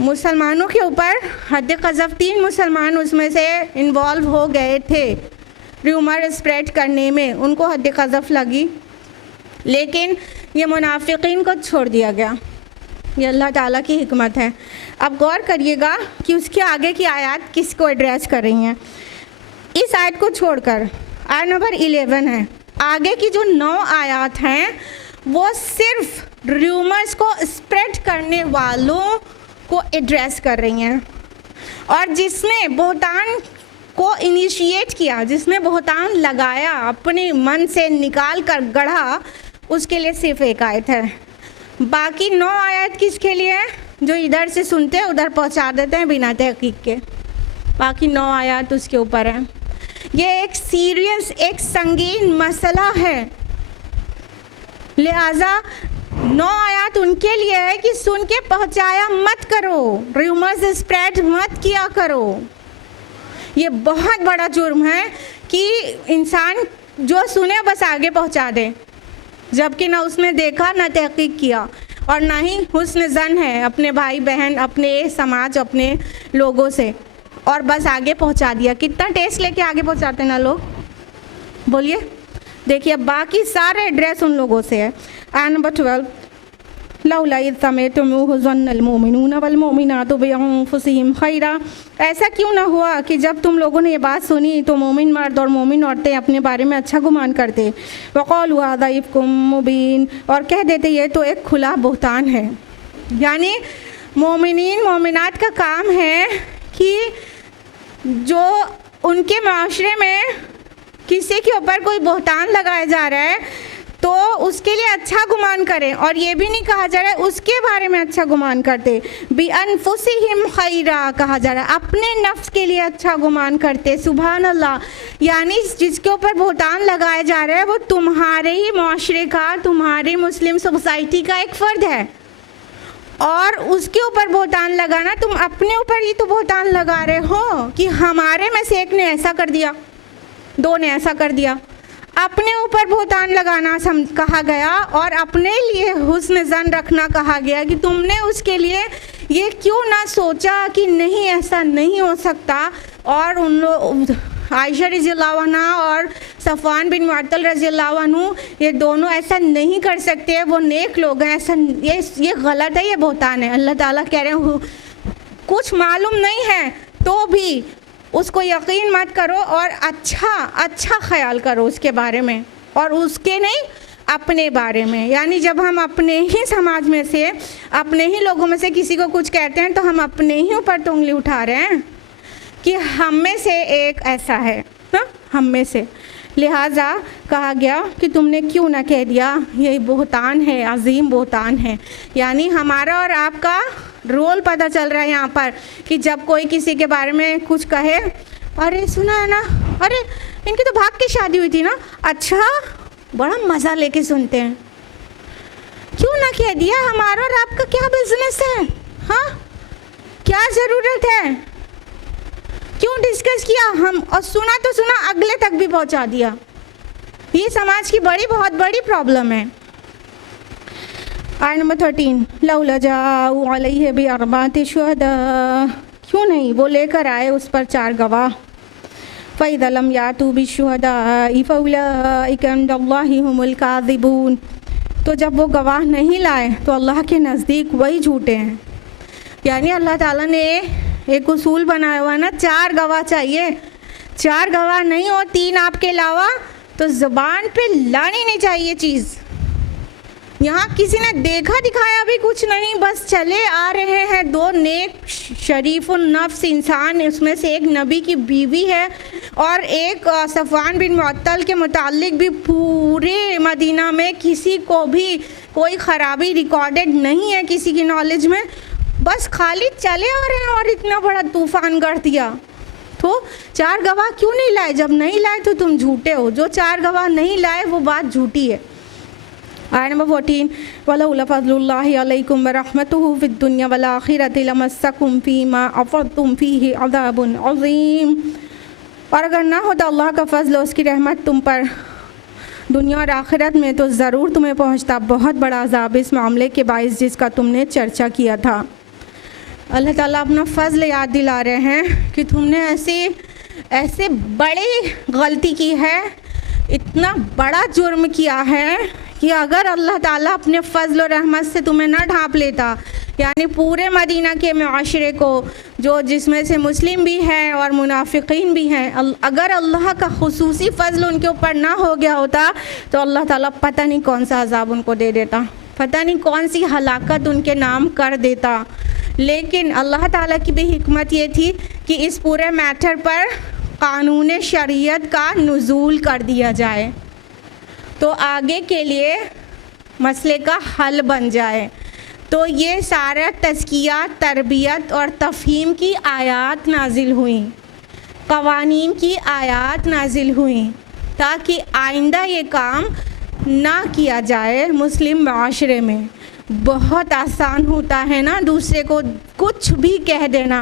मुसलमानों के ऊपर हद क़ज़फ़ 3 मुसलमान उसमें से इन्वॉल्व हो गए थे र्यूमर स्प्रेड करने में, उनको हद क़ज़फ़ लगी, लेकिन ये मुनाफिकीन को छोड़ दिया गया। ये अल्लाह ताला की हिकमत है। अब गौर करिएगा कि उसके आगे की आयत किसको एड्रेस कर रही हैं। इस आयत को छोड़कर आयत नंबर 11 है, आगे की जो 9 आयत हैं वो सिर्फ र्यूमर्स को स्प्रेड करने वालों को एड्रेस कर रही हैं। और जिसने बहुतान को इनिशिएट किया, जिसने बहुतान लगाया, अपने मन से निकाल कर गढ़ा, उसके लिए सिर्फ एक आयत है। बाकी 9 आयत किसके लिए है? जो इधर से सुनते हैं उधर पहुंचा देते हैं बिना तहकीक के। बाकी 9 आयत उसके ऊपर है। ये एक सीरियस, एक संगीन मसला है, लिहाजा 9 आयत उनके लिए है कि सुन के पहुंचाया मत करो, र्यूमर्स स्प्रेड मत किया करो। ये बहुत बड़ा जुर्म है कि इंसान जो सुने बस आगे पहुंचा दे, जबकि ना उसने देखा, ना तहकीक किया और ना ही हुस्न ज़न है अपने भाई बहन, अपने समाज, अपने लोगों से, और बस आगे पहुंचा दिया। कितना टेस्ट लेके आगे पहुंचाते ना लोग, बोलिए। देखिए बाकी सारे एड्रेस उन लोगों से है। आयत नंबर 12, लौला इज़ समिअतमूहु ज़न्नल मुमिनूना वल मुमिनातु बिअन्फुसिहिम खैरा। ऐसा क्यों ना हुआ कि जब तुम लोगों ने ये बात सुनी तो मोमिन मर्द और मोमिन औरतें अपने बारे में अच्छा गुमान करते। वक़ालू हाज़ा इफ़्कुम मुबीन, और कह देते ये तो एक खुला बहतान है। यानी मोमिनीन मोमिनात का काम है कि जो उनके माशरे में किसी के ऊपर कोई बहतान लगाया जा रहा है तो उसके लिए अच्छा गुमान करें, और ये भी नहीं कहा जा रहा है उसके बारे में अच्छा गुमान करते। बिअन्फुसिहिम खैरा कहा जा रहा है, अपने नफ्स के लिए अच्छा गुमान करते। सुभान अल्लाह, यानी जिसके ऊपर बहतान लगाया जा रहा है वो तुम्हारे ही माशरे का, तुम्हारी मुस्लिम सोसाइटी का एक फ़र्द है, और उसके ऊपर बहतान लगाना, तुम अपने ऊपर ही तो बहतान लगा रहे हो कि हमारे में से एक ने ऐसा कर दिया, 2 ने ऐसा कर दिया। अपने ऊपर बहतान लगाना कहा गया और अपने लिए हुस्न ज़न रखना कहा गया कि तुमने उसके लिए ये क्यों ना सोचा कि नहीं ऐसा नहीं हो सकता। और उन लोग आयशा रज़ियल्लाहु अन्हा और सफ़वान बिन मुअत्तल रज़ियल्लाहु अन्हु, ये दोनों ऐसा नहीं कर सकते, वो नेक लोग हैं, ऐसा ये गलत है, ये बहतान है। अल्लाह ताला कह रहे हैं कुछ मालूम नहीं है तो भी उसको यकीन मत करो और अच्छा ख्याल करो उसके बारे में, और उसके नहीं अपने बारे में। यानी जब हम अपने ही समाज में से, अपने ही लोगों में से किसी को कुछ कहते हैं तो हम अपने ही ऊपर तो उंगली उठा रहे हैं कि हम में से एक ऐसा है ना, हम में से। लिहाजा कहा गया कि तुमने क्यों ना कह दिया, ये बहतान है, अजीम बहतान है। यानी हमारा और आपका रोल पता चल रहा है यहाँ पर कि जब कोई किसी के बारे में कुछ कहे, अरे सुना है ना, अरे इनकी तो भाग की शादी हुई थी ना, अच्छा, बड़ा मज़ा लेके सुनते हैं। क्यों ना कह दिया, हमारा और आपका क्या बिजनेस है, हाँ, क्या ज़रूरत है, क्यों डिस्कस किया हम, और सुना तो सुना, अगले तक भी पहुंचा दिया। ये समाज की बहुत बड़ी प्रॉब्लम है। आयत नंबर 13, लौला जाऊ अलैहि बिअरबाति शुहदा, क्यों नहीं वो लेकर आए उस पर 4 गवाह। फ़इज़ा लम यातू बिशुहदाइ फ़उलाइका इंदल्लाहि हुमुल काज़िबून, तो जब वो गवाह नहीं लाए तो अल्लाह के नज़दीक वही झूठे हैं। यानी अल्लाह ताला ने एक उसूल बनाया हुआ ना, 4 गवाह चाहिए, 4 गवाह नहीं हो, 3 आपके अलावा, तो ज़ुबान पे लानी नहीं चाहिए चीज़। यहाँ किसी ने देखा दिखाया भी कुछ नहीं, बस चले आ रहे हैं 2 नेक शरीफुन नफ्स इंसान, उसमें से एक नबी की बीवी है और एक सफ़वान बिन मुअत्तल के मुताल्लिक भी पूरे मदीना में किसी को भी कोई ख़राबी रिकॉर्डेड नहीं है किसी की नॉलेज में, बस खाली चले आ रहे हैं और इतना बड़ा तूफ़ान कर दिया। तो 4 गवाह क्यों नहीं लाए? जब नहीं लाए तो तुम झूठे हो, जो 4 गवाह नहीं लाए वो बात झूठी है। आयत नंबर 14, वलौला फ़ज़्लुल्लाहि अलैकुम व रहमतुहु फ़िद दुनिया वल आखिरति लमस्सकुम फ़ीमा अफ़ज़्तुम फ़ीहि अज़ाबुन अज़ीम, और अगर ना होता अल्लाह का फ़ज़्ल और उसकी रहमत तुम पर दुनिया और आखिरत में, तो ज़रूर तुम्हें पहुँचता बहुत बड़ा अज़ाब इस मामले के बाइस जिसका तुमने चर्चा किया था। अल्लाह ताला अपना फ़ज़्ल याद दिला रहे हैं कि तुमने ऐसे बड़ी गलती की है, इतना बड़ा जुर्म किया है कि अगर अल्लाह ताला अपने फ़ज़्ल और रहमत से तुम्हें ना ढाँप लेता, यानी पूरे मदीना के माशरे को, जो जिसमें से मुस्लिम भी हैं और मुनाफिकीन भी हैं, अगर अल्लाह का खुसूसी फ़ज़्ल उनके ऊपर ना हो गया होता तो अल्लाह ताला पता नहीं कौन सा अज़ाब उनको दे देता, पता नहीं कौन सी हलाकत उनके नाम कर देता। लेकिन अल्लाह ताला की भी हिकमत ये थी कि इस पूरे मैटर पर कानून शरीयत का नुज़ूल कर दिया जाए, तो आगे के लिए मसले का हल बन जाए। तो ये सारा तज़किया, तरबियत और तफ़हीम की आयात नाजिल हुई, क़वानीन की आयात नाजिल हुई, ताकि आइंदा ये काम ना किया जाए मुस्लिम माशरे में। बहुत आसान होता है ना दूसरे को कुछ भी कह देना।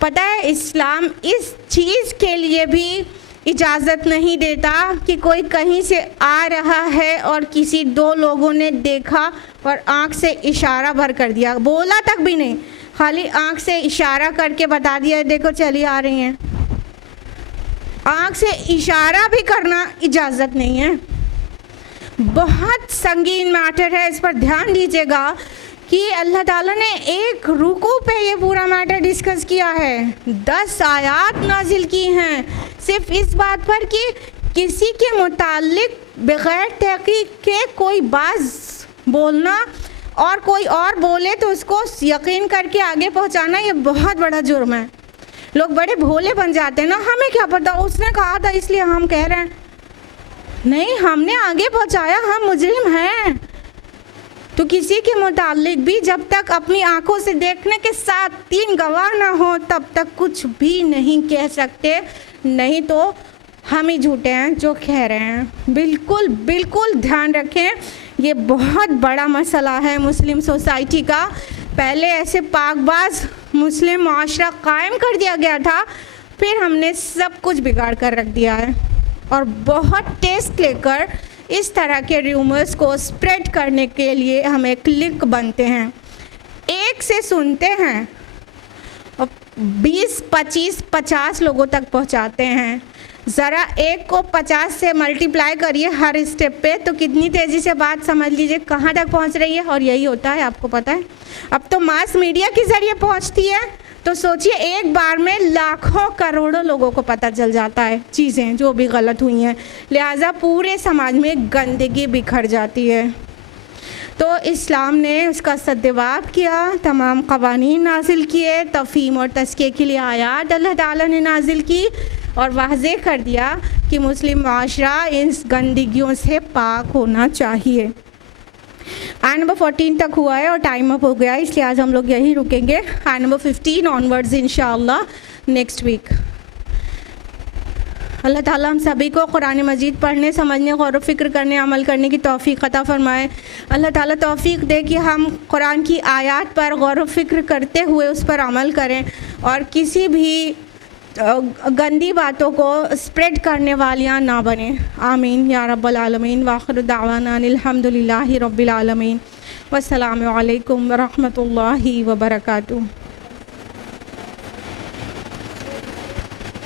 पता है इस्लाम इस चीज़ के लिए भी इजाज़त नहीं देता कि कोई कहीं से आ रहा है और किसी 2 लोगों ने देखा और आँख से इशारा भर कर दिया, बोला तक भी नहीं, खाली आँख से इशारा करके बता दिया देखो चली आ रही हैं। आँख से इशारा भी करना इजाज़त नहीं है। बहुत संगीन मैटर है, इस पर ध्यान दीजिएगा कि अल्लाह ताला ने एक रुकू पे ये पूरा मैटर डिस्कस किया है। 10 आयात नाजिल की हैं सिर्फ इस बात पर कि किसी के मुताल्लिक बग़ैर तहक़ीक़ के कोई बात बोलना और कोई और बोले तो उसको यकीन करके आगे पहुंचाना, ये बहुत बड़ा जुर्म है। लोग बड़े भोले बन जाते हैं ना, हमें क्या पता, उसने कहा था इसलिए हम कह रहे हैं। नहीं, हमने आगे पहुंचाया, हम मुजरिम हैं। तो किसी के मुताल्लिक भी जब तक अपनी आंखों से देखने के साथ 3 गवाह ना हो तब तक कुछ भी नहीं कह सकते, नहीं तो हम ही झूठे हैं जो कह रहे हैं। बिल्कुल बिल्कुल ध्यान रखें, ये बहुत बड़ा मसला है मुस्लिम सोसाइटी का। पहले ऐसे पाकबाज मुस्लिम माशरा कायम कर दिया गया था, फिर हमने सब कुछ बिगाड़ कर रख दिया है और बहुत टेस्ट लेकर इस तरह के र्यूमर्स को स्प्रेड करने के लिए हम एक क्लिक बनते हैं, एक से सुनते हैं और 20, 25, 50 लोगों तक पहुंचाते हैं। ज़रा 1 को 50 से मल्टीप्लाई करिए हर स्टेप पे, तो कितनी तेज़ी से बात समझ लीजिए कहाँ तक पहुँच रही है। और यही होता है, आपको पता है, अब तो मास मीडिया के ज़रिए पहुँचती है, तो सोचिए एक बार में लाखों करोड़ों लोगों को पता चल जाता है चीज़ें जो भी गलत हुई हैं, लिहाजा पूरे समाज में गंदगी बिखर जाती है। तो इस्लाम ने उसका सद्जवाब किया, तमाम क़वानीन नाजिल किए, तफ़हीम और तज़किये के लिए आयात अल्लाह ताला ने नाजिल की और वाज़े कर दिया कि मुस्लिम माशरा इन गंदगियों से पाक होना चाहिए। आयत नंबर 14 तक हुआ है और टाइम अप हो गया है, इसलिए आज हम लोग यहीं रुकेंगे। आयत नंबर 15 ऑनवर्ड्स इंशाअल्लाह नेक्स्ट वीक। अल्लाह ताला हम सभी को कुरान मजीद पढ़ने, समझने, गौर व फिक्र करने, अमल करने की तौफ़ीक़ अता फ़रमाए। अल्लाह ताला तौफ़ीक़ दे कि हम कुरान की आयत पर गौर व फिक्र करते हुए उस पर अमल करें और किसी भी गंदी बातों को स्प्रेड करने वालियाँ ना बने। आमीन या रब्बल आलमीन। वाखिर दावाना अनिल हम्दुलिल्लाहि रब्बिल आलमीन। वस्सलामु अलैकुम व रहमतुल्लाहि व बरकातुहू।